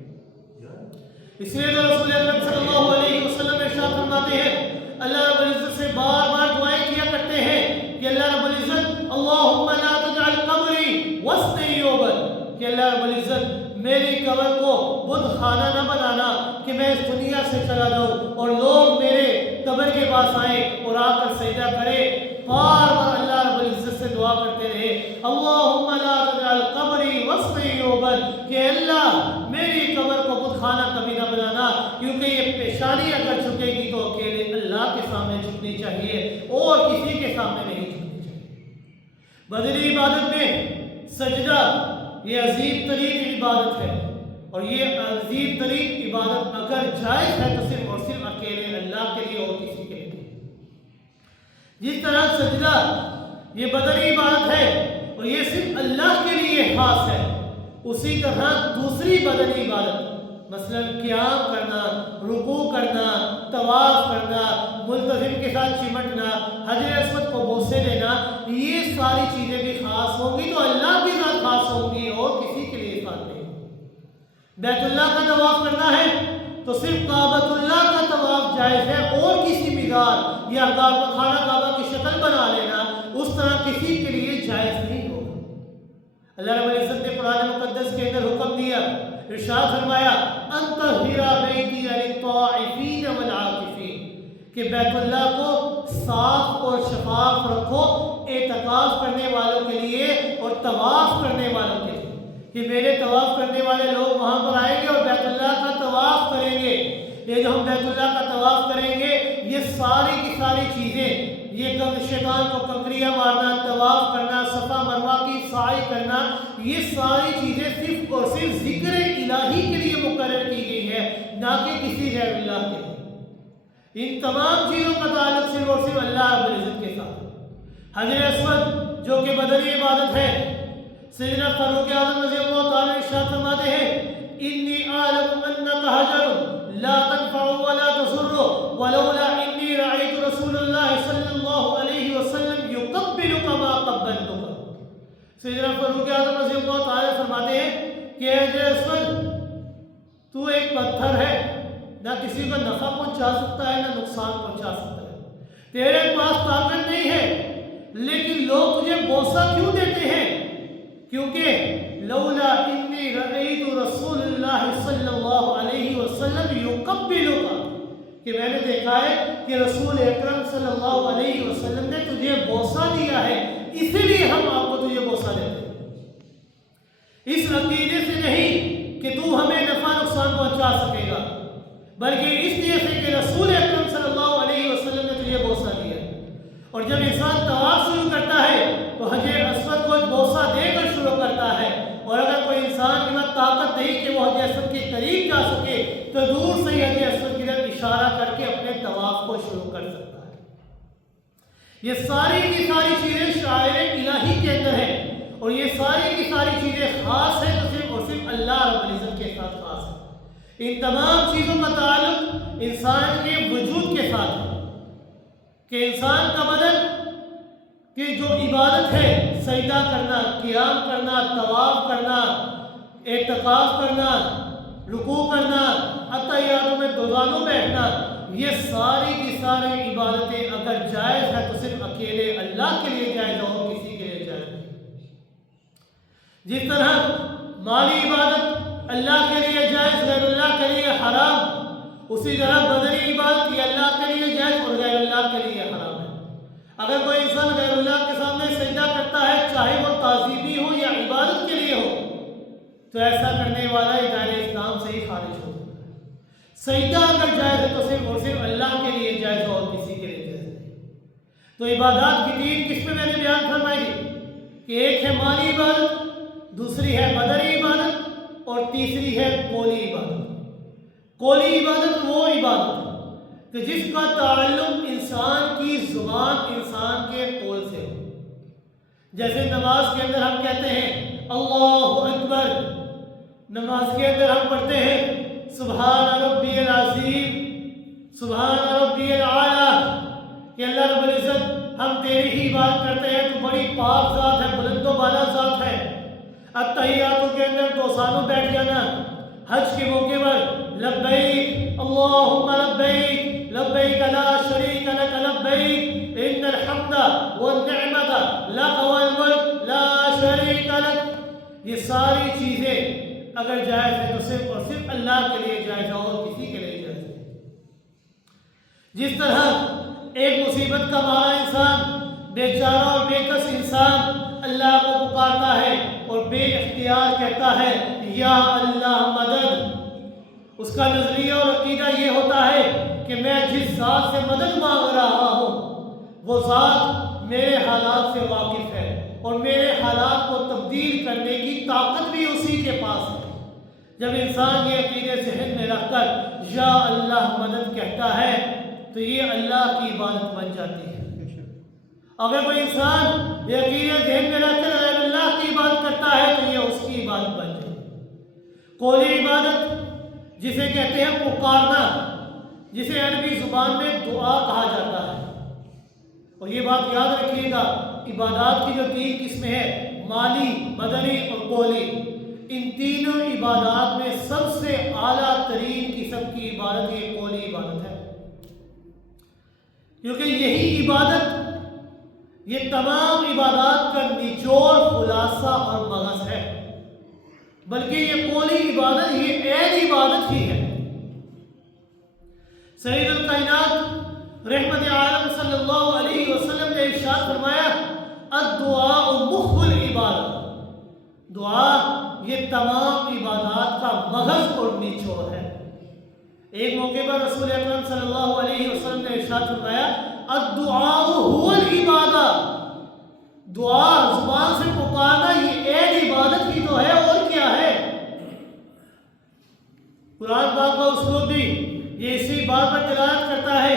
اس لیے تو رسول اکرم صلی اللہ علیہ وسلم ارشاد فرماتے ہیں، اللہ رب العزت سے بار بار دعائیں کیا کرتے ہیں کہ اللہ رب العزت اللہم لا تجعل قبری وسط یعبد، کہ اللہ رب العزت میری قبر کو بت خانہ نہ بنانا کہ میں اس دنیا سے چلا جاؤں اور لوگ میرے قبر کے پاس آئیں اور آ کر سجدہ کرے۔ بار بار اللہ رب العزت سے دعا کرتے رہے اللہم لا تجعل قبری وسط یعبد، کہ اللہ میری قبر کو بت خانہ کبھی نہ بنانا، کیونکہ یہ پیشانی اگر جھکے گی تو اکیلے اللہ کے سامنے جھکنی چاہیے اور کسی کے سامنے نہیں جھکنی چاہیے۔ بدنی عبادت میں سجدہ یہ عظیم ترین عبادت ہے، اور یہ عظیم ترین عبادت اگر جائز ہے تو صرف اور صرف اکیلے اللہ کے لیے اور کسی کے لیے نہیں۔ جس طرح سجدہ یہ بدنی عبادت ہے اور یہ صرف اللہ کے لیے خاص ہے، اسی طرح دوسری بدنی عبادت مثلا قیام کرنا، رکوع کرنا، طواف کرنا، ملتزم کے ساتھ چمٹنا، حجر اسود کو بوسے دینا، یہ ساری چیزیں بھی خاص ہوں گی تو اللہ کے ساتھ خاص ہوں گی اور کسی کے لیے خاص نہیں۔ بیت اللہ کا طواف کرنا ہے تو صرف کعبۃ اللہ کا طواف جائز ہے، اور کسی مزار یا خانہ کعبہ کی شکل بنا لینا اس طرح کسی کے لیے جائز نہیں ہوگا۔ اللہ رب العزت نے قرآن مقدس کے اندر حکم دیا، ارشاد فرمایا ان طہر بیتی للطائفین والعاکفین، کہ بیت اللہ کو صاف اور شفاف رکھو اعتکاف کرنے والوں کے لیے اور طواف کرنے والوں کے لیے، کہ میرے طواف کرنے والے لوگ وہاں پر آئیں گے اور بیت اللہ کا طواف کریں گے۔ یہ جو ہم بیت اللہ کا طواف کریں گے یہ ساری کی ساری چیزیں، یہ شیطان کو کنکریاں مارنا، طواف کرنا، صفا مروہ کی سعی کرنا، یہ ساری چیزیں صرف اور صرف ذکر الہی کے لیے مقرر کی گئی ہے، نہ کہ کسی غیر اللہ کے لیے۔ ان تمام چیزوں کا تعلق صرف اور صرف اللہ رب العزت کے ساتھ۔ حجر اسود جو کہ بدنی عبادت ہے، سیدنا فاروق اعظم رضی اللہ تعالیٰ ارشاد فرماتے ہیں انی اعلم انک حجر لا تنفع ولا تضر ولولا انی رأیت رسول اللہ صلی اللہ علیہ وسلم یقبلک ما قبلتک۔ سیدنا فاروق اعظم رضی اللہ تعالیٰ فرماتے ہیں کہ حجر اسود تو ایک پتھر ہے، نہ کسی کو نفع پہنچا سکتا ہے نہ نقصان پہنچا سکتا ہے، تیرے پاس طاقت نہیں ہے، لیکن لوگ تجھے بوسہ کیوں دیتے ہیں؟ کیونکہ لولا انی رأیت رسول اللہ صلی اللہ علیہ وسلم یقبلک، کہ میں نے دیکھا ہے کہ رسول اکرم صلی اللہ علیہ وسلم نے تجھے بوسہ دیا ہے، اسی لیے ہم آپ کو تجھے بوسہ دیتے ہیں، اس عقیدے سے نہیں کہ تو ہمیں نفع نقصان پہنچا سکے گا، بلکہ اس لیے سے کہ رسول اکرم صلی اللہ علیہ وسلم نے تجھے بوسہ دیا ہے۔ اور جب انسان طواف شروع کرتا ہے تو حجر اسود کو بوسہ دے کر شروع کرتا ہے، اور اگر کوئی انسان کے پاس طاقت نہیں کہ وہ حجر اسود کے قریب جا سکے تو دور سے ہی حجر اسود کی طرف اشارہ کر کے اپنے طواف کو شروع کر سکتا ہے۔ یہ ساری کی ساری چیزیں شعائر الہی کے اندر ہیں، اور یہ ساری کی ساری چیزیں خاص ہیں تو صرف اور صرف اللہ رب العزت کے ساتھ خاص ہے۔ ان تمام چیزوں کا تعلق انسان کے وجود کے ساتھ ہے، کہ انسان کا بدن کی جو عبادت ہے، سجدہ کرنا، قیام کرنا، طواف کرنا، اعتکاف کرنا، رکوع کرنا، اتحیات میں دوزانوں بیٹھنا، یہ ساری کی ساری عبادتیں اگر جائز ہے تو صرف اکیلے اللہ کے لیے جائز ہے اور کسی کے لیے جائز نہیں۔ جس طرح مالی عبادت اللہ کے لیے جائز، غیر اللہ کے لیے حرام، اسی طرح بدنی عبادت یہ اللہ کے لیے جائز اور غیر اللہ کے لیے حرام ہے۔ اگر کوئی انسان غیر اللہ کے سامنے سجدہ کرتا ہے، چاہے وہ تعظیمی ہو یا عبادت کے لیے ہو، تو ایسا کرنے والا دائرۂ اسلام سے ہی خارج ہو جاتا ہے۔ سجدہ اگر جائز ہے تو صرف اور صرف اللہ کے لیے جائز اور کسی کے لیے جائز نہیں۔ تو عبادات کی تین قسمیں میں نے بیان فرمائی کہ ایک ہے مالی عبادت، دوسری ہے بدنی عبادت اور تیسری ہے قولی عبادت۔ قولی عبادت وہ عبادت کہ جس کا تعلق انسان کی زبان، انسان کے قول سے ہو۔ جیسے نماز کے اندر ہم کہتے ہیں اللہ اکبر، نماز کے اندر ہم پڑھتے ہیں سبحان ربی العظیم، سبحان ربی الاعلیٰ، کہ اللہ رب العزت ہم تیری ہی بات کرتے ہیں، تو بڑی پاک ذات ہے، بلند و بالا ذات ہے۔ التحیاتوں کے اندر دو سالوں بیٹھ جانا، حج کے موقع پر لبیک اللہم لبیک، لبیک لا شریک لک لبیک، ان الحمد والنعمت لک والملک لا شریک لک۔ یہ ساری چیزیں اگر جائز ہے تو صرف اور صرف اللہ کے لیے جائز ہے اور کسی کے لیے جائز ہے۔ جس طرح ایک مصیبت کا مارا انسان، بیچارہ اور بے کس انسان اللہ کو پکارتا ہے اور بے اختیار کہتا ہے یا اللہ مدد، اس کا نظریہ اور عقیدہ یہ ہوتا ہے کہ میں جس ذات سے مدد مانگ رہا ہوں وہ ذات میرے حالات سے واقف ہے اور میرے حالات کو تبدیل کرنے کی طاقت بھی اسی کے پاس ہے۔ جب انسان یہ عقیدے ذہن میں رکھ کر یا اللہ مدد کہتا ہے تو یہ اللہ کی عبادت بن جاتی ہے۔ اگر کوئی انسان یہ عقیدے ذہن میں رکھ کر غیر اللہ کی عبادت کرتا ہے تو یہ اس کی عبادت بن جائے گی۔ قولی عبادت جسے کہتے ہیں پکارنا، جسے عربی زبان میں دعا کہا جاتا ہے۔ اور یہ بات یاد رکھیے گا، عبادات کی جو تین قسمیں ہیں، مالی، بدنی اور قولی، ان تینوں عبادات میں سب سے اعلیٰ ترین قسم کی عبادت یہ قولی عبادت ہے، کیونکہ یہی عبادت یہ تمام عبادات کا نچوڑ، خلاصہ اور مغز ہے، بلکہ یہ قولی عبادت یہ عین عبادت ہی ہے۔ سید الکائنات رحمت عالم صلی اللہ علیہ وسلم نے ارشاد فرمایا الدعاء مخ العبادت، دعا یہ تمام عبادات کا مغز اور نچوڑ ہے۔ ایک موقع پر رسول اکرم صلی اللہ علیہ وسلم نے ارشاد فرمایا الدعاء هو العبادہ، دعا زبان سے پکارنا یہ عین عبادت ہی تو ہے، اور کیا ہے۔ قرآن پاک کا اسلوب بھی یہ اسی بات پر دلالت کرتا ہے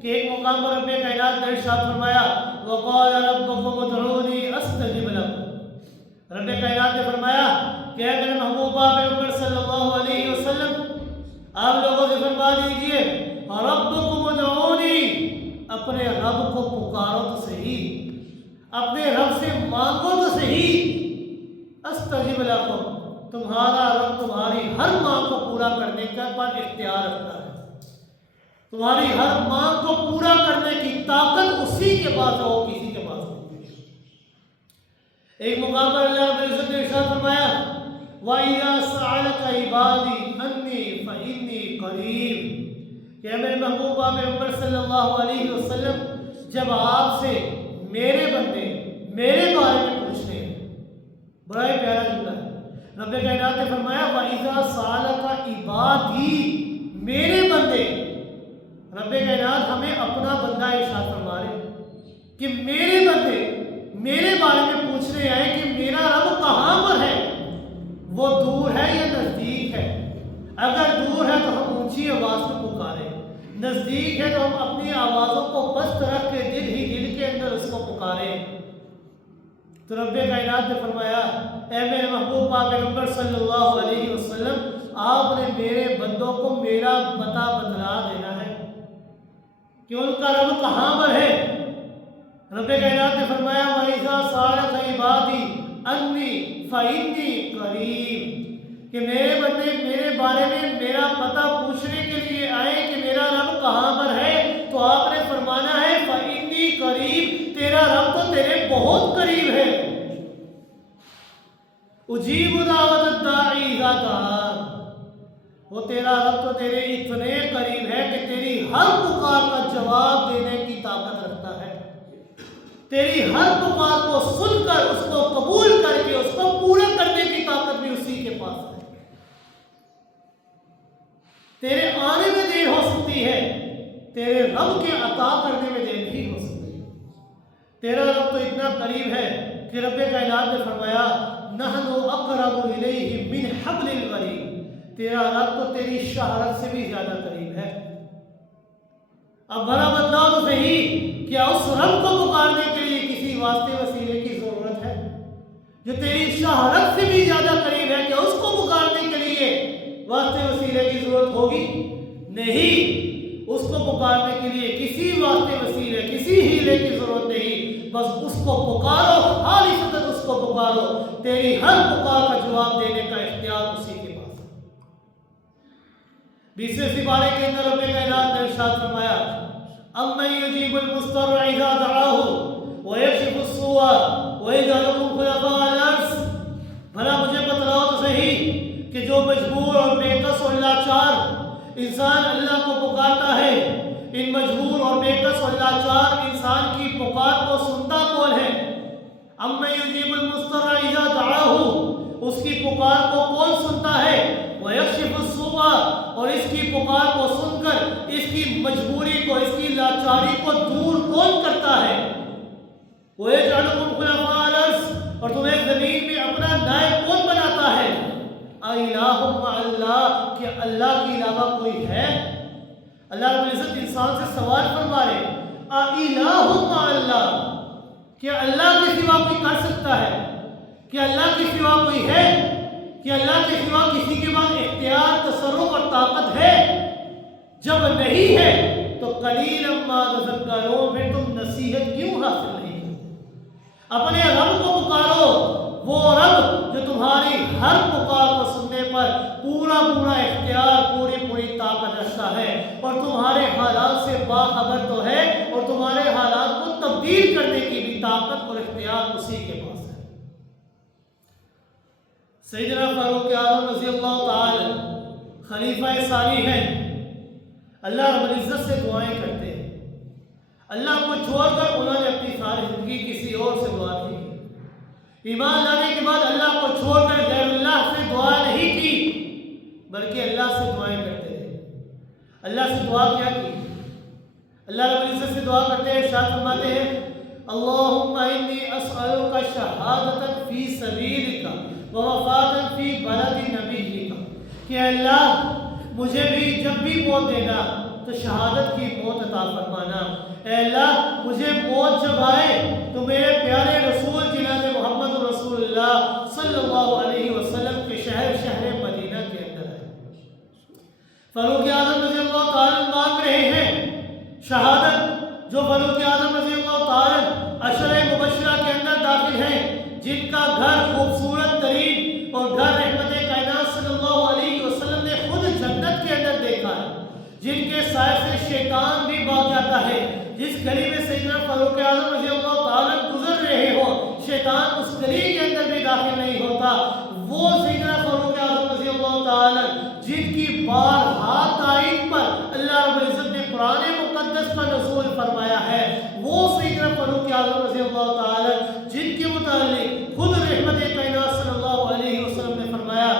کہ ایک مقام پر رب کائنات نے ارشاد فرمایا وقال ربکم ادعونی استجب لکم، رب کائنات نے فرمایا کہ اے میرے محبوب پیغمبر صلی اللہ علیہ وسلم آپ لوگوں سے فرما دیجئے ربکم ادعونی، اپنے رب کو پکارو تو صحیح، اپنے رب سے مانگو تو صحیح، استجب لکم، تمہارا رب تمہاری ہر مانگ کو پورا کرنے کا پر اختیار رکھتا ہے، تمہاری ہر مانگ کو پورا کرنے کی طاقت اسی کے پاس ہے اور کسی کے پاس نہیں۔ ایک مقام پر اللہ رب العزت نے ارشاد فرمایا وَإِذَا سَأَلَكَ عِبَادِي أَنِّي فَإِنِّي قَرِيبٌ، کہ میرے محبوب پیغمبر صلی اللہ علیہ وسلم جب آپ سے میرے بندے میرے بارے میں پوچھتے ہیں، بڑا ہی پیارا جملہ ہے، رب کائنات نے فرمایا وَإِذَا سَأَلَكَ عِبَادِي، میرے بندے، رب کائنات ہمیں اپنا بندہ ارشاد فرما رہے ہیں کہ میرے بندے میرے بارے میں پوچھ رہے ہیں کہ میرا رب کہاں پر ہے، وہ دور ہے یا نزدیک ہے۔ اگر دور ہے تو ہم اونچی آواز میں پکاریں، نزدیک ہے تو ہم اپنی آوازوں کو پست رکھ کے دل ہی دل کے اندر اس کو پکاریں۔ تو رب کائنات نے فرمایا اے میرے محبوب پیغمبر صلی اللہ علیہ وسلم آپ نے میرے بندوں کو میرا پتہ بتلا دینا ہے کہ ان کا رب کہاں پر ہے۔ رب کائنات نے فرمایا وَإِذَا سَأَلَكَ عِبَادِي أَنِّي فَإِنِّي قَرِيبٌ، کہ میرے بندے میرے بارے میں میرا پتہ پوچھنے کے لیے آئے کہ میرا رب کہاں پر ہے، تو آپ نے فرمانا ہے فَإِنِّي قریب، تیرا رب تو تیرے بہت قریب ہے۔ اجیب دعوت الداعی اذا دعان، وہ تیرا رب تو تیرے اتنے قریب ہے کہ تیری ہر پکار کا جواب دینے کی طاقت رکھتا ہے، تیری ہر پکار کو سن کر اس کو قبول کر کے اس کو پورا کرنے کی طاقت بھی اسی کے پاس ہے۔ تیرے آنے میں دیر ہو سکتی ہے، تیرے رب کے عطا کرنے میں دیر نہیں ہو سکتی۔ تیرا رب تو اتنا قریب ہے کہ رب کائنات نے فرمایا نحن اقرب الیہ من حبل الورید، تیرا رب تو تیری شہرت سے بھی زیادہ قریب ہے۔ اب بڑا بدلاؤ تو صحیح، کیا اس رب کو پکارنے کے لیے کسی واسطے وسیلے کی ضرورت ہے جو تیری شہرت سے بھی زیادہ قریب ہے؟ کیا اس کو پکارنے کے لیے واسطے وسیلے کی ضرورت ہوگی؟ نہیں، اس کو پکارنے کے لیے کسی واسطے وسیلے کسی ہیلے کی ضرورت نہیں، بس اس کو پکارو، خالصتاً اس کو پکارو، تیری ہر پکار کا جواب دینے کا اختیار اسی کے پاس ہے۔ 20ویں سپارے کے اندر رب کائنات نے ارشاد فرمایا اَمَّن يُجِيبُ الْمُضْطَرَّ إِذَا دَعَاهُ وَيَكْشِفُ السُّوءَ وَيَجْعَلُكُمْ خُلَفَاءَ الْأَرْضِ، بھلا مجھے بتلاؤ تو صحیح کہ جو مجبور اور بے کس اور لاچار انسان اللہ کو پکارتا ہے، ان مجبور اور بے کس اور لاچار انسان کی پکار کو سنتا کون ہے؟ اَمَّن يُجِيبُ الْمُضْطَرَّ إِذَا دَعَاهُ، اس کی پکار کو کون سنتا ہے؟ وَيَكْشِفُ السُّوءَ، اور اس کی پکار کو سن کر اس کی مجبوری کو اس کی لاچاری کو دور کون کرتا ہے؟ وَيَجْعَلُكُمْ خُلَفَاءَ الْأَرْضِ، اور تمہیں زمین میں اپنا نائب کون بناتا ہے؟ اَإِلَٰهٌ مَّعَ اللَّهِ، کہ اللہ کے علاوہ کوئی ہے؟ اللہ رب العزت انسان سے سوال فرما رہے اَإِلَٰهٌ مَّعَ اللَّهِ، کہ اللہ کے سوا کوئی کر سکتا ہے؟ کہ اللہ کے سوا کوئی ہے؟ کہ اللہ کے سوا کسی کے پاس اختیار، تصرف اور طاقت ہے؟ جب نہیں ہے تو قلیلا ما تذکرون، پھر تم نصیحت کیوں حاصل نہیں کرتے؟ اپنے رب کو پکارو، وہ رب جو تمہاری ہر پکار کو سننے پر پورا اختیار، پوری طاقت رکھتا ہے، اور تمہارے حالات سے باخبر تو ہے، اور تمہارے حالات کو تبدیل کرنے کی بھی طاقت اور اختیار اسی کے پاس ہے۔ سیدنا فاروق اعظم رضی اللہ تعالی خلیفہ ثانی ہیں، اللہ رب العزت سے دعائیں کرتے ہیں، اللہ کو چھوڑ کر انہوں نے اپنی ساری زندگی کسی اور سے دعا نہیں کی، ایمان لانے کے بعد اللہ کو چھوڑ کر غیر اللہ سے دعا نہیں کی، بلکہ اللہ سے دعائیں کرتے رہے۔ اللہ سے دعا کیا کی؟ اللہ رب العزت سے دعا کرتے ہیں، ارشاد فرماتے ہیں اللہم انی اسألک شہادۃ فی سبیلک ووفاۃ فی بلد نبیک، کہ اللہ مجھے بھی جب بھی موت دینا تو شہادت کی موت عطا فرمانا، اے اللہ مجھے موت جب آئے تو میرے پیارے رسول جناب محمد رسول اللہ صلی اللہ علیہ وسلم کے شہر مدینہ کے اندر ہے۔ فاروق اعظم رضی اللہ تعالیٰ مانگ رہے ہیں شہادت، جو فاروق اعظم رضی اللہ تعالیٰ عشرہ مبشرہ کے اندر داخل ہیں، جن کا گھر خوبصورت ترین اور گھر رحمت کائنات صلی اللہ علیہ وسلم نے خود جنت کے اندر دیکھا ہے، جن کے سائے سے شیطان بھی بھاگ جاتا ہے، جس گلی میں سیدنا فاروق اعظم رضی اللہ تعالیٰ گزر رہے ہوں شیطان اس گلی کے اندر بھی داخل نہیں ہوتا، وہ سیدنا فاروق اعظم رضی اللہ تعالیٰ جن کی بارہا تائید پر اللہ رب العزت نے قرآن مقدس کا نزول فرمایا ہے، وہ سیدنا فاروق اعظم رضی اللہ تعالیٰ جن کے متعلق خود رحمت کائنات صلی اللہ علیہ وسلم نے فرمایا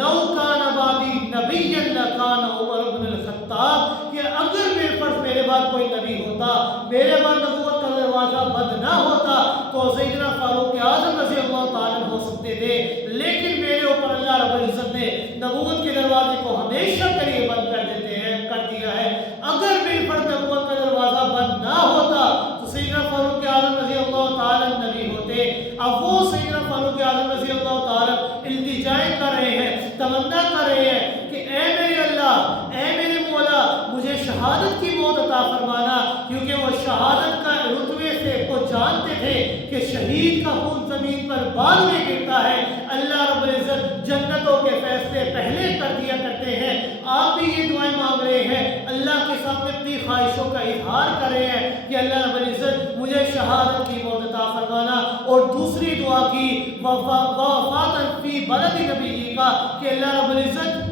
لو کان بعدی نبی لکان عمر بن الخطاب، کہ اگر میرے فرض میرے بعد کوئی نبی ہوتا، میرے بعد نبوت کا دروازہ بند نہ ہوتا تو سیدنا فاروق اعظم رضی اللہ تعالیٰ ہو سکتے تھے، لیکن میرے اوپر اللہ رب العزت نے نبوت کے دروازے کو ہمیشہ کے لیے بند کر دیا ہے۔ اگر میرے فرض نبوت کا دروازہ بند نہ ہوتا تو سیدنا فاروق اعظم رضی اللہ تعالیٰ نبی ہوتے۔ اب وہ سیدنا فاروق اعظم رضی اللہ تعالیٰ التجائیں کر رہے ہیں، تمنا کر رہے ہیں کہ اے میرے اللہ، اے میرے مولا، مجھے شہادت کی موت عطا فرمانا، کیونکہ وہ شہادت کا رتبے سے وہ جانتے تھے کہ شہید کا خون زمین پر بعد میں گرتا ہے، اللہ رب العزت جنتوں کے فیصلے فیصلے پہلے کر دیا کرتے ہیں، آپ بھی یہ دعائیں مانگ رہے ہیں، اللہ کے سامنے اپنی خواہشوں کا اظہار کر رہے ہیں کہ اللہ رب العزت مجھے شہادت کی موت عطا فرمانا، اور دوسری دعا کی وفاتاً فی بلد نبی کا کہ اللہ رب العزت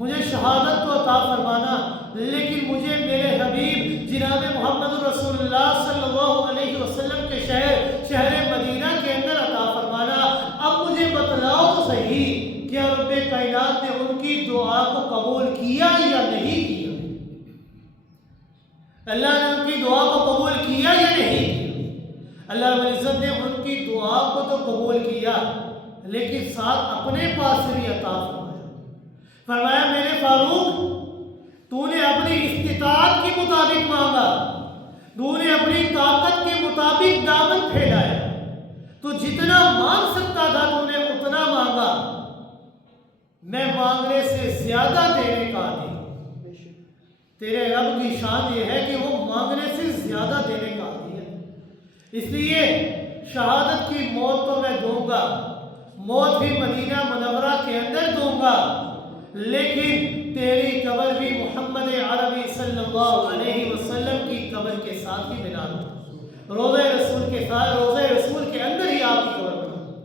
مجھے شہادت تو عطا فرمانا، لیکن مجھے میرے حبیب جناب محمد رسول اللہ صلی اللہ علیہ وسلم کے شہر مدینہ کے اندر عطا فرمانا۔ اب مجھے بتلاؤ تو صحیح، کیا رب کائنات نے ان کی دعا کو قبول کیا یا نہیں کیا؟ اللہ نے ان کی دعا کو قبول کیا یا نہیں کیا؟ اللہ رب العزت نے ان کی دعا کو تو قبول کیا، لیکن ساتھ اپنے پاس سے بھی عطا فرمایا میرے فاروق، تو نے اپنی استطاعت کے مطابق مانگا، تو نے اپنی طاقت کے مطابق دامن پھیلایا، تو جتنا مانگ سکتا تھا تو نے اتنا مانگا، میں مانگنے سے زیادہ دینے کا عادی ہوں۔ تیرے رب کی شان یہ ہے کہ وہ مانگنے سے زیادہ دینے کا عادی ہے، اس لیے شہادت کی موت تو میں دوں گا، موت بھی مدینہ منورہ کے اندر دوں گا، لیکن تیری قبر بھی محمد عربی صلی اللہ علیہ وسلم کی قبر کے ساتھ ہی بنا دوں، روضہ رسول کے ساتھ، روضہ رسول کے اندر ہی آپ کی قبر بنا دوں۔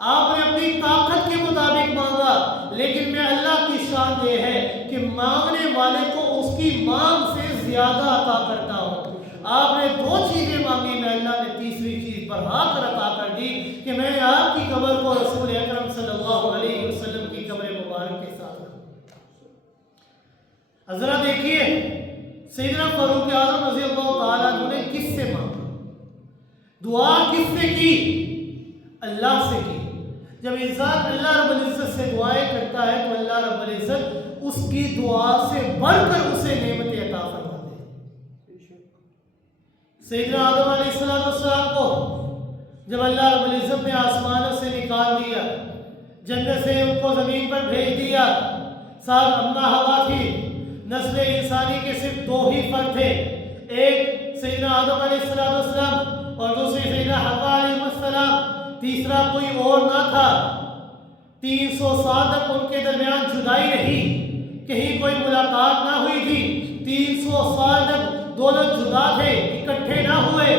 آپ نے اپنی طاقت کے مطابق مانگا، لیکن میں اللہ کی شان یہ ہے کہ مانگنے والے کو اس کی مانگ سے زیادہ عطا کرتا ہوں۔ آپ نے دو چیزیں مانگی، میں اللہ نے تیسری چیز بڑھا کر عطا کر دی کہ میں نے آپ کی قبر کو رسول اکرم صلی اللہ علیہ وسلم کی قبر مبارک کے ساتھ رکھا۔ حضرت دیکھیے سیدنا فاروق اعظم رضی اللہ تعالیٰ عنہ نے کس سے مانگا، دعا کس سے کی؟ اللہ سے کی۔ جب انسان اللہ رب العزت سے دعائیں کرتا ہے تو اللہ رب العزت اس کی دعا سے بڑھ کر اسے نعمتیں عطا فرماتے ہیں۔ سیدنا آدم علیہ السلام کو جب اللہ رب العزت نے آسمانوں سے نکال دیا، جنت سے ان کو زمین پر بھیج دیا، ساتھ اماں ہوا تھی، نسل انسانی کے صرف دو ہی فرد تھے، ایک سیدنا آدم علیہ السلام اور دوسری سیدنا حوا علیہ السلام، تیسرا کوئی اور نہ تھا۔ 300 سال تک ان کے درمیان جدائی رہی، کہیں کوئی ملاقات نہ ہوئی تھی، 300 سال تک دونوں جدا تھے، اکٹھے نہ ہوئے،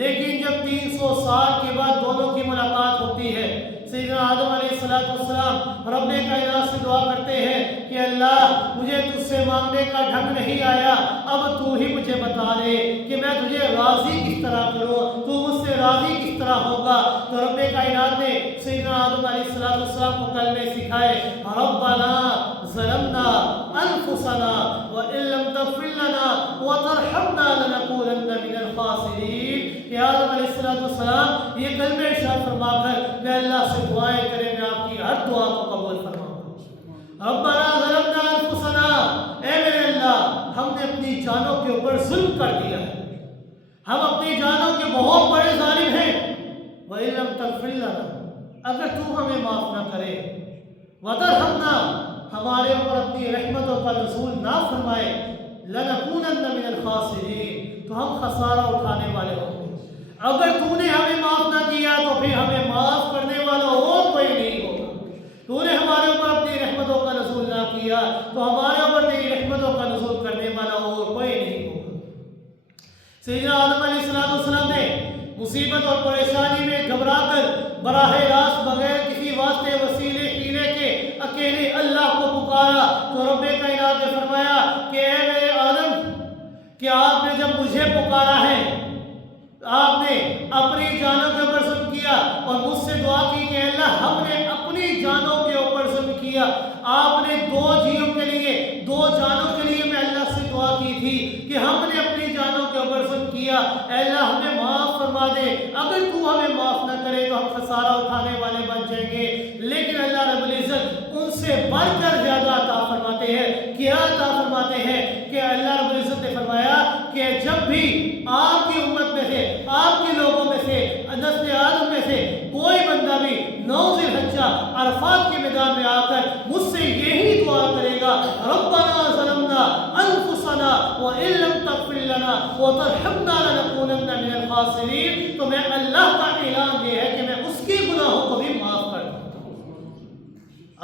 لیکن جب 300 سال کے بعد دونوں کی ملاقات ہوتی ہے، سیدنا آدم علیہ السلام رب کائنات سے دعا کرتے ہیں کہ اللہ مجھے تجھ سے مانگنے کا ڈھنگ نہیں آیا، اب تو ہی مجھے بتا دے کہ میں تجھے راضی کس طرح کروں، تو مجھ سے راضی کس طرح ہوگا۔ تو رب کائنات نے سیدنا آدم علیہ السلام کو کلمے سکھائے، ربنا ظلمنا انفسنا وان لم تغفر لنا وترحمنا لنكونن من الخاسرین۔ کہ آدم علیہ السلام یہ کلمے ارشاد فرما کر میں اللہ سے دعائیں کریں، میں آپ کی ہر دعا کو قبول فرماؤں۔ ربنا ظلمنا انفسنا، اے میرے اللہ ہم نے اپنی جانوں کے اوپر ظلم کر دیا ہے، ہم اپنی جانوں کے بہت بڑے ظالم ہیں، وَإِن لَمْ تَغْفِرْ لَنَا، اگر تو ہمیں معاف نہ کرے، وَتَرْحَمْنَا، ہمارے اوپر اپنی رحمتوں کا نزول نہ فرمائے، لَنَكُونَنَّ مِنَ الْخَاسِرِينَ، تو ہم خسارہ اٹھانے والے ہوں گے۔ اگر تو نے ہمیں معاف نہ کیا تو پھر ہمیں معاف کرنے والا اور کوئی نہیں ہوگا۔ تو نے ہمارے اوپر اپنی رحمتوں کا نزول نہ کیا تو ہمارے اوپر تیری رحمتوں کا نزول کرنے والا اور کوئی نہیں ہوگا۔ سیدنا آدم علیہ السلام نے مصیبت اور پریشانی میں گھبرا کر براہ راست بغیر کسی واسطے وسیلے ہیلے کے اکیلے اللہ کو پکارا، تو رب کائنات نے فرمایا کہ اے میرے آدم، کہ آپ نے جب مجھے پکارا ہے، آپ نے اپنی جانوں کے اوپر ظلم کیا اور مجھ سے دعا کی کہ اللہ ہم نے اپنی جانوں کے اوپر ظلم کیا، آپ نے دو جیوں کے لیے، دو جانوں کے لیے میں اللہ سے دعا کی تھی کہ ہم نے اپنی جانوں کے اوپر ظلم کیا، اے اللہ ہمیں معاف فرما دے، اگر تو ہمیں معاف نہ کرے تو ہم خسارہ اٹھانے والے بن جائیں گے۔ لیکن اللہ رب العزت ان سے بڑھ کر زیادہ عطا فرماتے ہیں۔ کیا عطا فرماتے ہیں کہ اللہ رب العزت نے فرمایا کہ جب بھی آپ کی امت میں سے، آپ کے لوگوں میں سے، نسل آدم میں سے کوئی بندہ بھی 9 ذی الحجہ عرفات کے میدان میں آ کر مجھ سے یہی دعا کرے گا، ربنا ظلمنا انفسنا وان لم تغفر لنا وترحمنا لنكونن من الخاسرین، تو میں اللہ کا اعلان یہ ہے کہ میں اس کے گناہوں کو بھی معاف کر دوں۔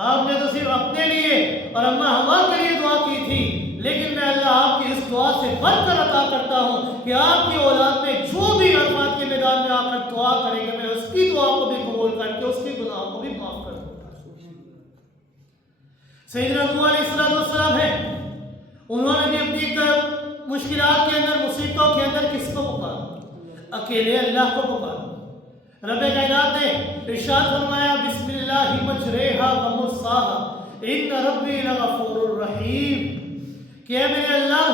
آپ نے صرف اپنے لیے اور اماں ہوا کے لیے دعا کی تھی، لیکن میں اللہ آپ کی اس دعا سے بڑھ کر عطا کرتا ہوں کہ آپ کی اولاد میں جو بھی عرفات کے میدان میں آ کر دعا کرے گا، میں اس کی دعا کو بھی قبول کر کے اس کے گناہوں کو بھی معاف کر دوں گا۔ سیدنا نوح علیہ السلام ہے، انہوں نے بھی اپنی مشکلات کے اندر، مصیبتوں کے اندر کس کو پکارا؟ اکیلے اللہ کو پکارا۔ رب کائنات نے ارشاد فرمایا بسم اللہ مجریہا ومرساہا ان ربی لغفور الرحیم، کہ اے میرے اللہ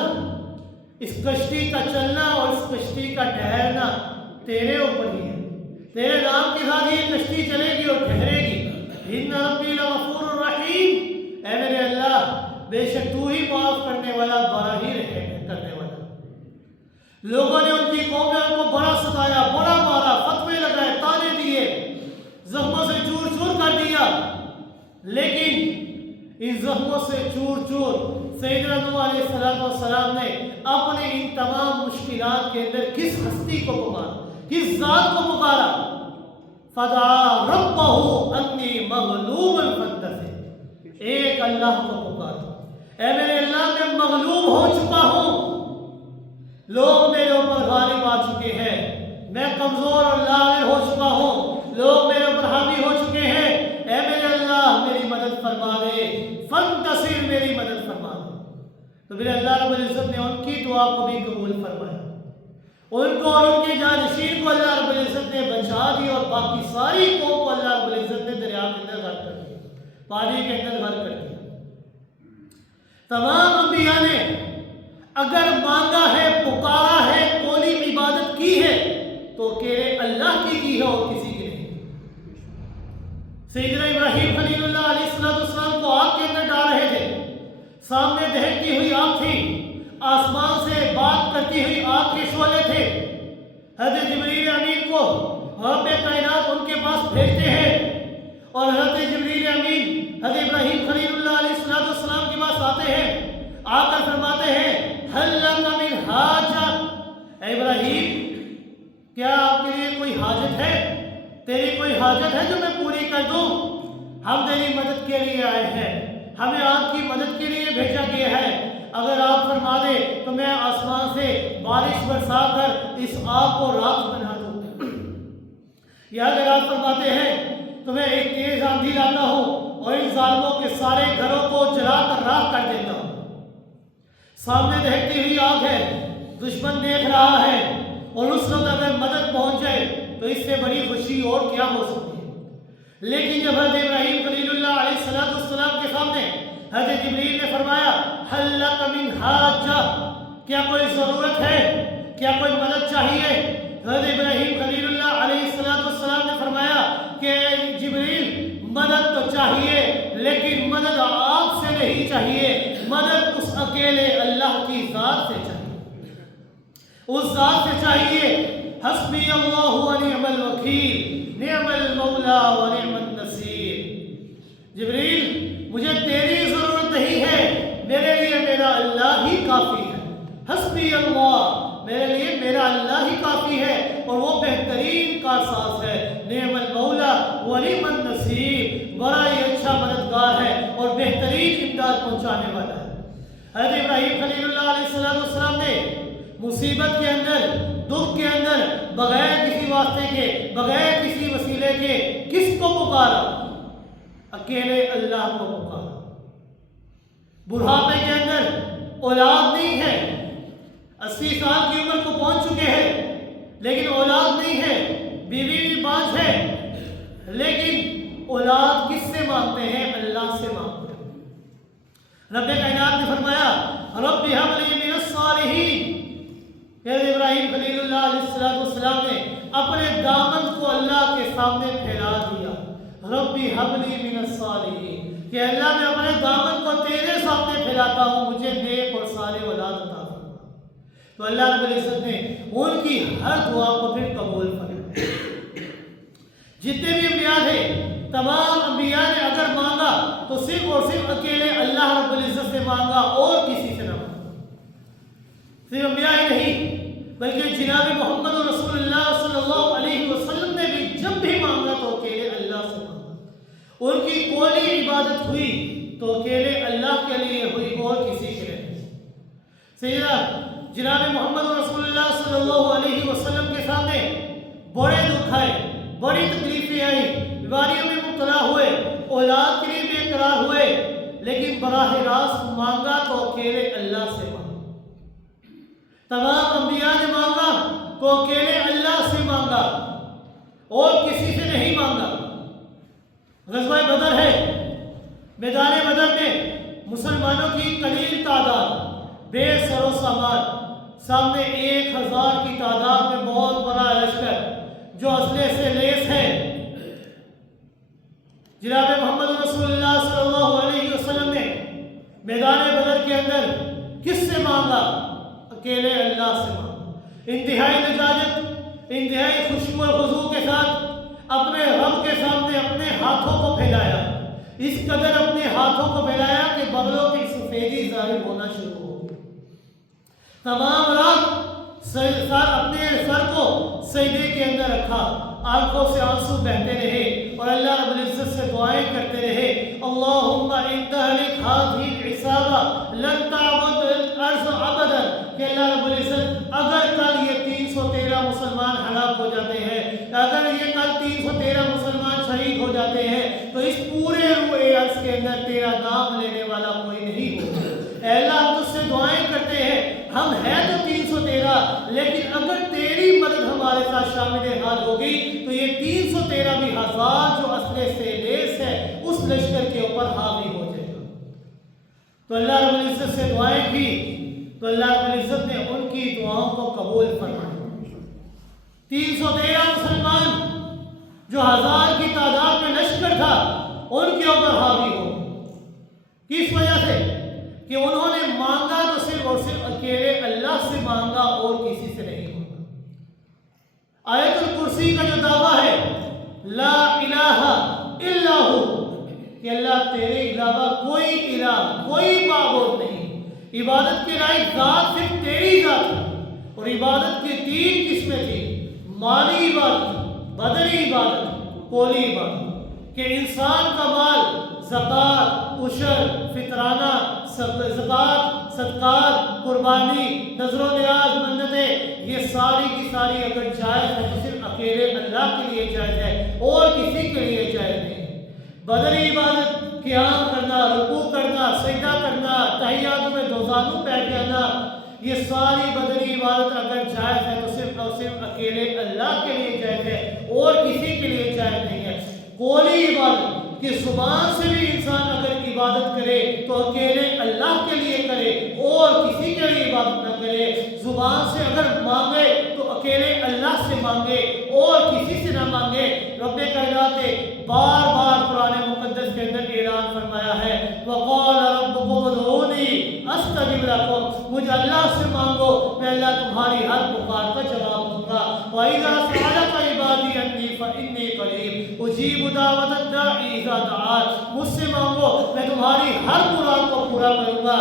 اس کشتی کا چلنا اور اس کشتی کا ٹھہرنا تیرے اوپر ہی ہے، تیرے نام کے ساتھ یہ کشتی چلے گی اور ٹھہرے گی۔ ان ربی لغفور الرحیم، اے میرے اللہ بے شک تو ہی معاف کرنے والا، بڑا ہی رحم کرنے والا۔ لوگوں نے ان کی قوم میں ان کو بڑا ستایا، بڑا مارا، فتوے لگائے، تانے دیے، زخموں سے چور چور کر دیا، لیکن ان زخموں سے چور چور سیدنا نوح علیہ السلام نے اپنے ان تمام مشکلات کے اندر کس ہستی کو پکارا، کس ذات کو پکارا؟ فدعا ربہ انی مغلوب فانتصر، ایک اللہ کو پکارا، اے میرے اللہ میں مغلوب ہو چکا ہوں، لوگ میرے اوپر غالب آ چکے ہیں، میں کمزور اور لاغر ہو چکا ہوں، لوگ میرے اوپر حاوی ہو چکے ہیں، اے میرے اللہ میری مدد فرما دے، فانتصر میری مدد فرما دے۔ تو میرے اللہ رب العزت نے ان کی دعا کو بھی قبول فرمایا، ان کو اور ان کے جانشین کو اللہ رب العزت نے بچا دیا، اور باقی ساری قوم کو اللہ رب العزت نے دریا کے اندر غرق کر دیا، پانی کے اندر غرق کر دیا۔ تمام انبیاء نے اگر مانگا ہے، پکارا ہے، قولی عبادت کی ہے تو اکیلے اللہ کی ہے اور کسی کی نہیں۔ سیدنا ابراہیم خلیل اللہ علیہ السلام کو آگ کے اندر ڈال رہے تھے، سامنے دہکتی ہوئی آگ تھی، آسمان سے بات کرتی ہوئی آگ کے شعلے تھے، حضرت جبریل امین کو رب کائنات ان کے پاس بھیجتے ہیں، اور حضرت جبریل امین حضرت ابراہیم خلیل اللہ علیہ السلام کے پاس آتے ہیں، آ کر فرماتے ہیں حل لک من حاجہ، اے ابراہیم کیا آپ کے لیے کوئی حاجت ہے؟ تیری کوئی حاجت ہے جو میں پوری کر دوں؟ ہم تیری مدد کے لیے آئے ہیں، ہمیں آپ کی مدد کے لیے بھیجا گیا ہے، اگر آپ فرما دے تو میں آسمان سے بارش برسا کر اس آگ کو راکھ بنا دوں، یا اگر آپ فرماتے ہیں تو میں ایک تیز آندھی لاتا ہوں اور ان ظالموں کے سارے گھروں کو جلا کر راکھ کر دیتا ہوں۔ سامنے دہکتی ہوئی آگ ہے، دشمن دیکھ رہا ہے، اور اس وقت اگر مدد پہنچ جائے تو اس سے بڑی خوشی اور کیا ہو سکتی ہے؟ لیکن جب حضرت ابراہیم خلیل اللہ علیہ السلام کے سامنے حضرت جبریل نے فرمایا حل لک من حاجہ، کیا کوئی ضرورت ہے، کیا کوئی مدد چاہیے؟ حضرت ابراہیم خلیل اللہ علیہ السلام نے فرمایا کہ جبریل مدد تو چاہیے، لیکن مدد آپ سے نہیں چاہیے، مدد اس اکیلے اللہ کی ذات سے چاہیے، اس ذات سے چاہیے۔ حسبی اللہ و نعم الوکیل نعم المولا و نعم النصیر، جبریل مجھے تیری ضرورت نہیں ہے، میرے لیے میرا اللہ ہی کافی ہے۔ حسبی اللہ، میرے لیے میرا اللہ ہی کافی ہے اور وہ بہترین کارساز ہے۔ نعم المولا و نعم النصیر، بڑا ہی اچھا مددگار ہے اور بہترین امداد پہنچانے والا ہے۔ حضرت ابراہیم خلیل اللہ علیہ السلام نے مصیبت کے اندر، دکھ کے اندر، بغیر کسی واسطے کے، بغیر کسی وسیلے کے کس کو پکارا؟ اکیلے اللہ کو پکارا۔ بڑھاپے کے اندر اولاد نہیں ہے، 80 سال کی عمر کو پہنچ چکے ہیں، لیکن اولاد نہیں ہے، بیوی بھی 5 ہے، لیکن اولاد کس سے مانگتے ہیں؟ اللہ سے مانگتے ہیں۔ رب کائنات نے فرمایا رب ہب لی من الصالحین، حضرت ابراہیم خلیل اللہ علیہ السلام نے اپنے دامن کو اللہ کے سامنے پھیلا دیا، رب ہب لی من الصالحین، کہ اللہ میں اپنے دامن کو تیرے سامنے پھیلاتا ہوں، مجھے نیک اور صالح اولاد عطا فرما۔ تو اللہ رب العزت نے ان کی ہر دعا کو پھر قبول فرمایا۔ جتنے بھی انبیاء تھے، تمام انبیاء نے اگر مانگا تو صرف اور صرف اکیلے اللہ رب العزت سے مانگا اور کسی سے نہ مانگا۔ صرف انبیاء ہی نہیں بلکہ جناب محمد رسول اللہ صلی اللہ علیہ وسلم نے بھی جب بھی مانگا تو اکیلے اللہ سے مانگا، ان کی کوئی عبادت ہوئی تو اکیلے اللہ کے لیے ہوئی اور کسی کے لیے نہیں۔ سیدنا جناب محمد رسول اللہ صلی اللہ علیہ وسلم کے سامنے بڑے دکھ آئے، بڑی تکلیفیں آئی، بیماریوں میں مبتلا ہوئے، اولاد کے لیے بے قرار ہوئے، لیکن براہ راست مانگا تو اکیلے اللہ سے مانگا۔ تمام انبیاء نے مانگا تو اکیلے اللہ سے مانگا اور کسی سے نہیں مانگا۔ غزوہ بدر ہے، میدان بدر میں مسلمانوں کی قلیل تعداد، بے سر و سامان، سامنے 1000 کی تعداد میں بہت بڑا لشکر جو اسلحے سے لیس ہے۔ جناب محمد رسول اللہ صلی اللہ علیہ وسلم نے میدان بدر کے اندر کس سے مانگا؟ اکیلے اللہ سے مانگا۔ انتہائی لجاجت، انتہائی خشوع و خضوع کے ساتھ اپنے رب کے سامنے اپنے ہاتھوں کو پھیلایا، اس قدر اپنے ہاتھوں کو پھیلایا کہ بغلوں کی سفیدی ظاہر ہونا شروع ہو گئی۔ تمام رات اپنے سر کو سجدے کے اندر رکھا، آنکھوں سے آنسو بہتے رہے اور اللہ رب العزت سے دعائیں کرتے رہے، اللہم ان تہلک ہذہ العصابہ لن تعبد الارض ابدا، کہ اللہ رب العزت اگر کل یہ 313 مسلمان ہلاک ہو جاتے ہیں، اگر یہ کل 313 مسلمان شہید ہو جاتے ہیں تو اس پورے روئے ارض کے اندر تیرا نام لینے والا کوئی نہیں ہوگا۔ اے اللہ ہم تجھ سے دعائیں کرتے ہیں، ہم ہیں تو 313 لیکن اگر تیری مدد ہمارے ساتھ شامل حال ہوگی تو یہ 313 بھی 1000 جو اسلحے سے لیس ہے اس لشکر کے اوپر حاوی ہو جائے گا۔ تو اللہ رب العزت سے دعائیں کی تو اللہ رب العزت نے ان کی دعاؤں کو قبول فرمایا۔ 313 مسلمان جو 1000 کی تعداد میں لشکر تھا ان کے اوپر حاوی ہو، کس وجہ سے؟ کہ انہوں نے مانگا تو صرف اور صرف اکیلے اللہ سے مانگا اور کسی سے نہیں مانگا۔ آیت الکرسی کا جو دعویٰ ہے لا الہ الا ہو، کہ اللہ تیرے علاوہ کوئی الہ، کوئی معبود نہیں، عبادت کے لائق ذات صرف تیری ذات ہے۔ اور عبادت کی 3 قسمیں تھیں، مالی عبادت، بدنی عبادت، قولی عبادت، کہ انسان کا مال زکوٰۃ، عشر، فطرانہ، زکوٰۃ، صدقات، قربانی، نذر و نیاز، منتیں، یہ ساری کی ساری اگر جائز ہے تو صرف اکیلے اللہ کے لیے جائز ہے اور کسی کے لیے جائز نہیں۔ بدنی عبادت، قیام کرنا، رکوع کرنا، سجدہ کرنا، تحیات میں دوزانوں بیٹھ جانا، یہ ساری بدنی عبادت اگر جائز ہے تو صرف اور صرف اکیلے اللہ کے لیے جائز ہے اور کسی کے لیے جائز نہیں ہے۔ قولی عبادت کہ زبان سے بھی انسان اگر عبادت کرے تو اکیلے اللہ کے لیے کرے اور کسی کے لیے عبادت نہ کرے، زبان سے اگر مانگے تو اکیلے اللہ سے مانگے اور کسی سے نہ مانگے۔ رب کائنات نے بار بار قرآن مقدس کے اندر اعلان فرمایا ہے وقال ربکم ادعونی استجب لکم، مجھے اللہ سے مانگو میں اللہ تمہاری ہر پکار کا جواب دوں گا۔ وَإِذَا سَأَلَكَ عِبَادِي عَنِّي فَإِنِّي قَرِيبٌ أُجِيبُ دَعْوَةَ الدَّاعِ إِذَا دَعَانِ، مجھ سے مانگو میں تمہاری ہر مراد کو پورا کروں گا۔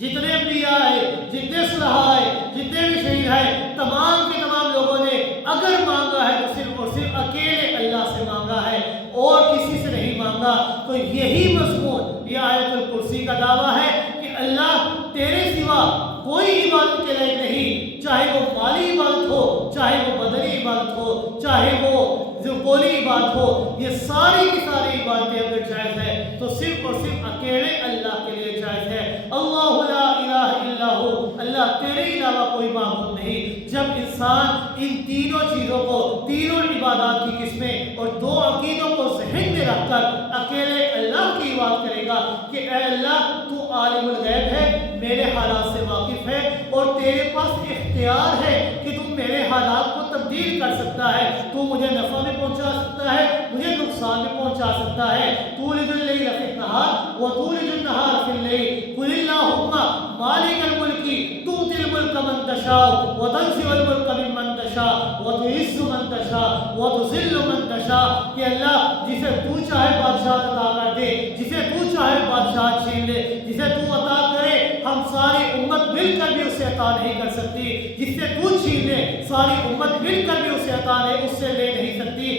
جتنے انبیاء آئے، جتنے صلحاء آئے، جتنے بھی شہید آئے، تمام کے تمام لوگوں نے اگر مانگا ہے تو صرف اور صرف اکیلے اللہ سے مانگا ہے اور کسی سے نہیں مانگا۔ تو یہی مضمون یہ آیت الکرسی کا دعویٰ ہے کہ اللہ تیرے سوا کوئی عبادت کے لائق نہیں، چاہے وہ مالی عبادت ہو، چاہے وہ بدنی عبادت ہو، چاہے وہ قولی عبادت ہو، یہ ساری کی ساری عبادتیں اگر جائز ہے تو صرف اور صرف اکیلے اللہ کے لیے جائز ہے۔ اللہ لا الہ الا ہو، اللہ تیرے علاوہ کوئی معبود نہیں۔ جب انسان ان تینوں چیزوں کو، تینوں عبادات کی قسمیں اور 2 عقیدوں کو ذہن میں رکھ کر اکیلے اللہ کی عبادت کرے گا کہ اے اللہ تو عالم الغیب ہے، میرے حالات سے واقف ہے اور تیرے پاس اختیار ہے کہ تم میرے حالات کو تبدیل کر سکتا ہے، تو مجھے نفع میں پہنچا سکتا ہے، مجھے نقصان میں پہنچا سکتا ہے۔ تولج اللیل فی النہار وتولج النہار فی اللیل قل اللہم مالک الملک تؤتی الملک من تشاء وتنزع الملک ممن تشاء وتعز من تشاء وتذل من تشاء، کہ اللہ جسے تو چاہے بادشاہ عطا کر دے، جسے تو چاہے بادشاہ چھین لے، جسے تو عطا کرے ہم ساری امت مل کر بھی اسے عطا نہیں کر سکتی، جس سے تو چھین لے ساری امت مل کر بھی اسے عطا نہیں، اس سے لے نہیں سکتی،